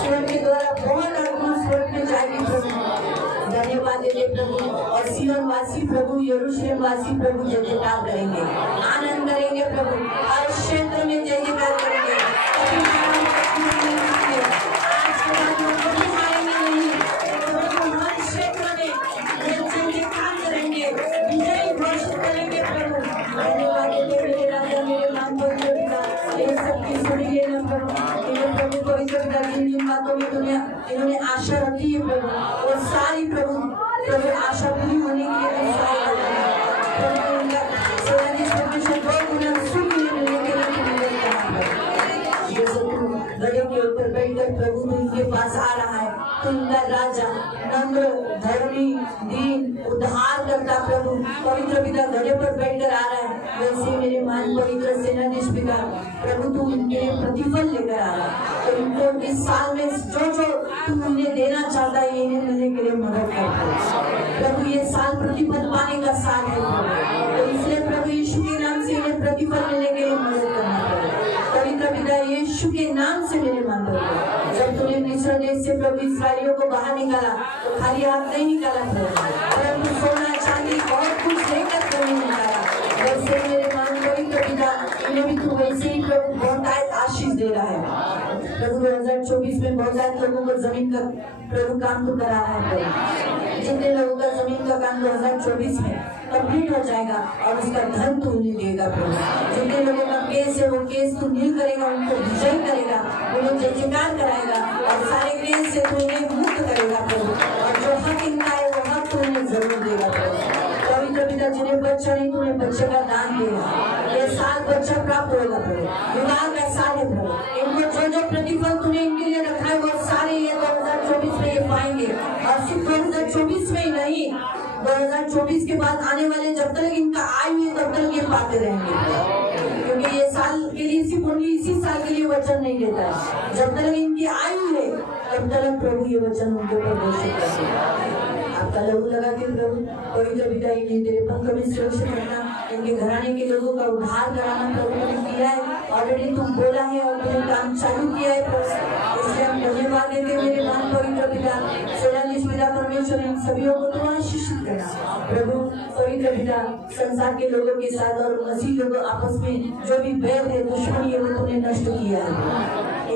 सियोन के द्वारा बहुत आत्मा स्वर्ग में जाएगी प्रभु। धन्यवाद देते प्रभु। और सियोन वासी प्रभु, यरूशलेम वासी प्रभु जय जयकार करेंगे, आनंद करेंगे प्रभु, हर क्षेत्र में जय जयकार करेंगे। इन्होंने आशा रखी है प्रभु और सारी प्रभु प्रभु आशा पूरी होने के लिए प्रभु उनका सेनाधीश परमेश्वर बहुत उन्हें सुख मिलने के लिए गधे के ऊपर बैठकर प्रभु उनके पास आ रहा है तो उनका राजा नम्र धर्मी दीन उद्धार करता प्रभु पवित्र पिता गधे पर बैठकर आ रहा है। वैसे मेरे मान पवित्र सेनाधीश पिता प्रभु तू उनके प्रतिफल लेकर आ रहा है तो उनको इस साल में जो जो तू उन्हें देना चाहता है इन्हें मिलने के लिए मदद कर प्रभु। ये साल प्रतिफल पाने का साल है तो इसलिए प्रभु यीशु के नाम से इन्हें प्रतिफल मिलने के लिए मदद करना पड़ेगा। पवित्र पिता यीशु के नाम से मेरे मन पर जब तूने मिस्र देश से प्रभु इस्राएलियों को बाहर निकाला तो खाली हाथ नहीं निकाला परंतु सोना चांदी बहुत कुछ लेकर प्रभु निकाला। वैसे मेरे मान पवित्र पिता इन्हें भी तू वैसे ही प्रभु बहुत आशीष दे रहा है प्रभु। 2024 में बहुत लोगों को जमीन का प्रभु काम तो करा रहा है प्रभु। जितने लोगों का जमीन का काम 2024 में कंप्लीट हो जाएगा और उसका धन तू उन्हें देगा प्रभु। जितने लोगों का केस है वो केस तू नील करेगा, उनको विजय करेगा, उन्हें जय जयकार कराएगा और सारे केस से तू उन्हें मुक्त करेगा प्रभु। और जो हक इनका है वो हक तू उन्हें जरूर देगा प्रभु। पवित्र पिता जिन्हें बच्चा नहीं तू उन्हें बच्चे का दान देगा। ये साल बच्चा प्राप्त होगा प्रभु। विवाह का साल है प्रभु। इनको जो जो प्रतिफल तूने इनके लिए रखा है वो सारे ये 2024 में ये पाएंगे और सिर्फ 2024 में ही नहीं 2024 के बाद आने वाले जब तक इनका आयु है तब तक ये पाते रहेंगे क्योंकि ये साल के लिए सिर्फ उन्हीं इसी साल के लिए वचन नहीं देता है। जब तक इनकी आयु है तब तक प्रभु ये वचन उनके ऊपर घोषित करते हैं। आपका लहू लगा के प्रभु पवित्र पिता इन्हें तेरे पंख में सुरक्षित रखना, इनके घराने के लोगों का उद्धार कराना प्रभु ने किया है। ऑलरेडी तुम बोला है और तुमने काम चालू किया है प्रभु। इसलिए हम धन्यवाद देते मेरे मान पवित्र पिता सेनाधीश पिता परमेश्वर इन सभी को तो आशीषित करना प्रभु। पवित्र पिता संसार के लोगों के साथ और मसीह लोग आपस में जो भी बैर है, दुश्मनी है, वो तूने नष्ट किया है।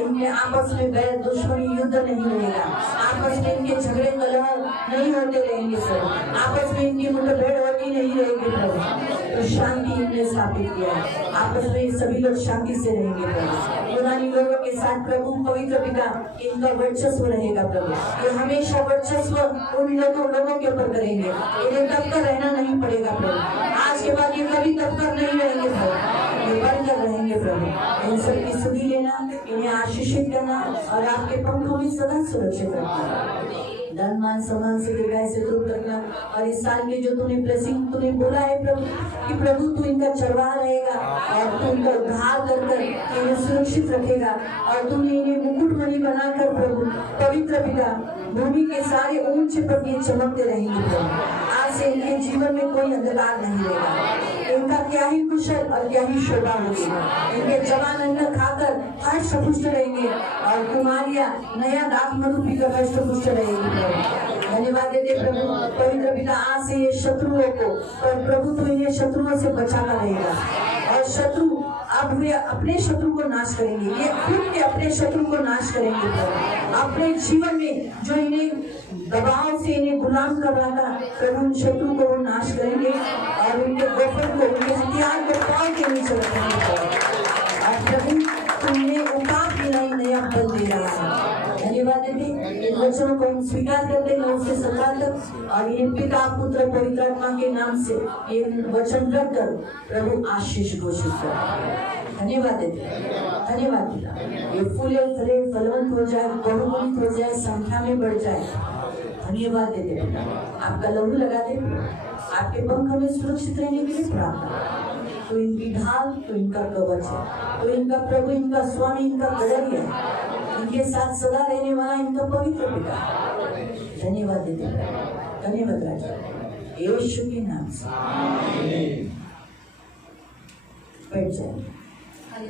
इनके आपस में बैर, दुश्मनी, युद्ध नहीं रहेगा। आपस में इनके झगड़े कलह नहीं होते रहेंगे सर। आपस में इनकी मुठभेड़ होती नहीं रहेगी प्रभु। तो शांति इनने स्थापित किया है। आपस में सभी लोग शांति से रहेंगे प्रभु। यूनानी लोगों के साथ प्रभु पवित्र पिता इनका वर्चस्व रहेगा प्रभु। ये हमेशा वर्चस्व उन लोगों के ऊपर करेंगे। इन्हें दबकर रहना नहीं पड़ेगा प्रभु। आज के बाद ये कभी दबकर नहीं रहेंगे प्रभु, ये बनकर रहेंगे प्रभु। इन सबकी सुधि लेना, इन्हें आशीषित करना और आपके पंखों में सदा सुरक्षित रखना। धन मान सम्मान से दीर्घायु से दूर करना। और इस साल के जो तूने ब्लेसिंग तूने बोला है प्रभु कि प्रभु तू इनका चरवाहा रहेगा और तू इनका उद्धार कर कर इन्हें सुरक्षित रखेगा और तूने इन्हें मुकुटमणि बनाकर प्रभु पवित्र पिता भूमि के सारे ऊंचे पर ये चमकते रहेंगे प्रभु। आज से इनके जीवन में कोई अंधकार नहीं रहेगा। इनका क्या ही कुशल और क्या ही शोभा होगी। इनके जवान अन्न खाकर हर्ष पुष्ट रहेंगे और कुमारियां नया दाख मधु पीकर हर्ष पुष्ट रहेगी। धन्यवाद देते प्रभु पवित्र पिता। आज से ये शत्रुओं को और प्रभु तो इन्हें शत्रुओं से बचाता रहेगा और शत्रु अब वे अपने शत्रु को नाश करेंगे। ये खुद के अपने शत्रु को नाश करेंगे प्रभु। अपने जीवन में जो इन्हें दबाव से इन्हें गुलाम कर रहा था प्रभु, उन शत्रु को वो नाश करेंगे और उनके गोफन को, उनके हथियार को पाँव के नीचे रखेंगे और प्रभु तुमने उपाप दिलाई नया बल दे रहा है। धन्यवाद देते इन वचनों को हम स्वीकार करते हैं उससे सत्ता तक और ये पिता पुत्र पवित्र आत्मा के नाम से ये वचन रख कर प्रभु आशीष घोषित कर। धन्यवाद देते, धन्यवाद पिता। ये फूले फले फलवंत हो जाए, बहुगुणित हो जाए, संख्या में बढ़ जाए। धन्यवाद देते पिता। आपका लहू लगा दे, आपके पंख में सुरक्षित रहने के लिए प्रार्थना। तो इनकी ढाल, तो इनका कवच है, तो इनका प्रभु, इनका स्वामी, इनका गढ़ है। इनके साथ सदा रहने वाला इनका पवित्र पिता। धन्यवाद देते, धन्यवाद राजा, यीशु के नाम से। बैठ जाए।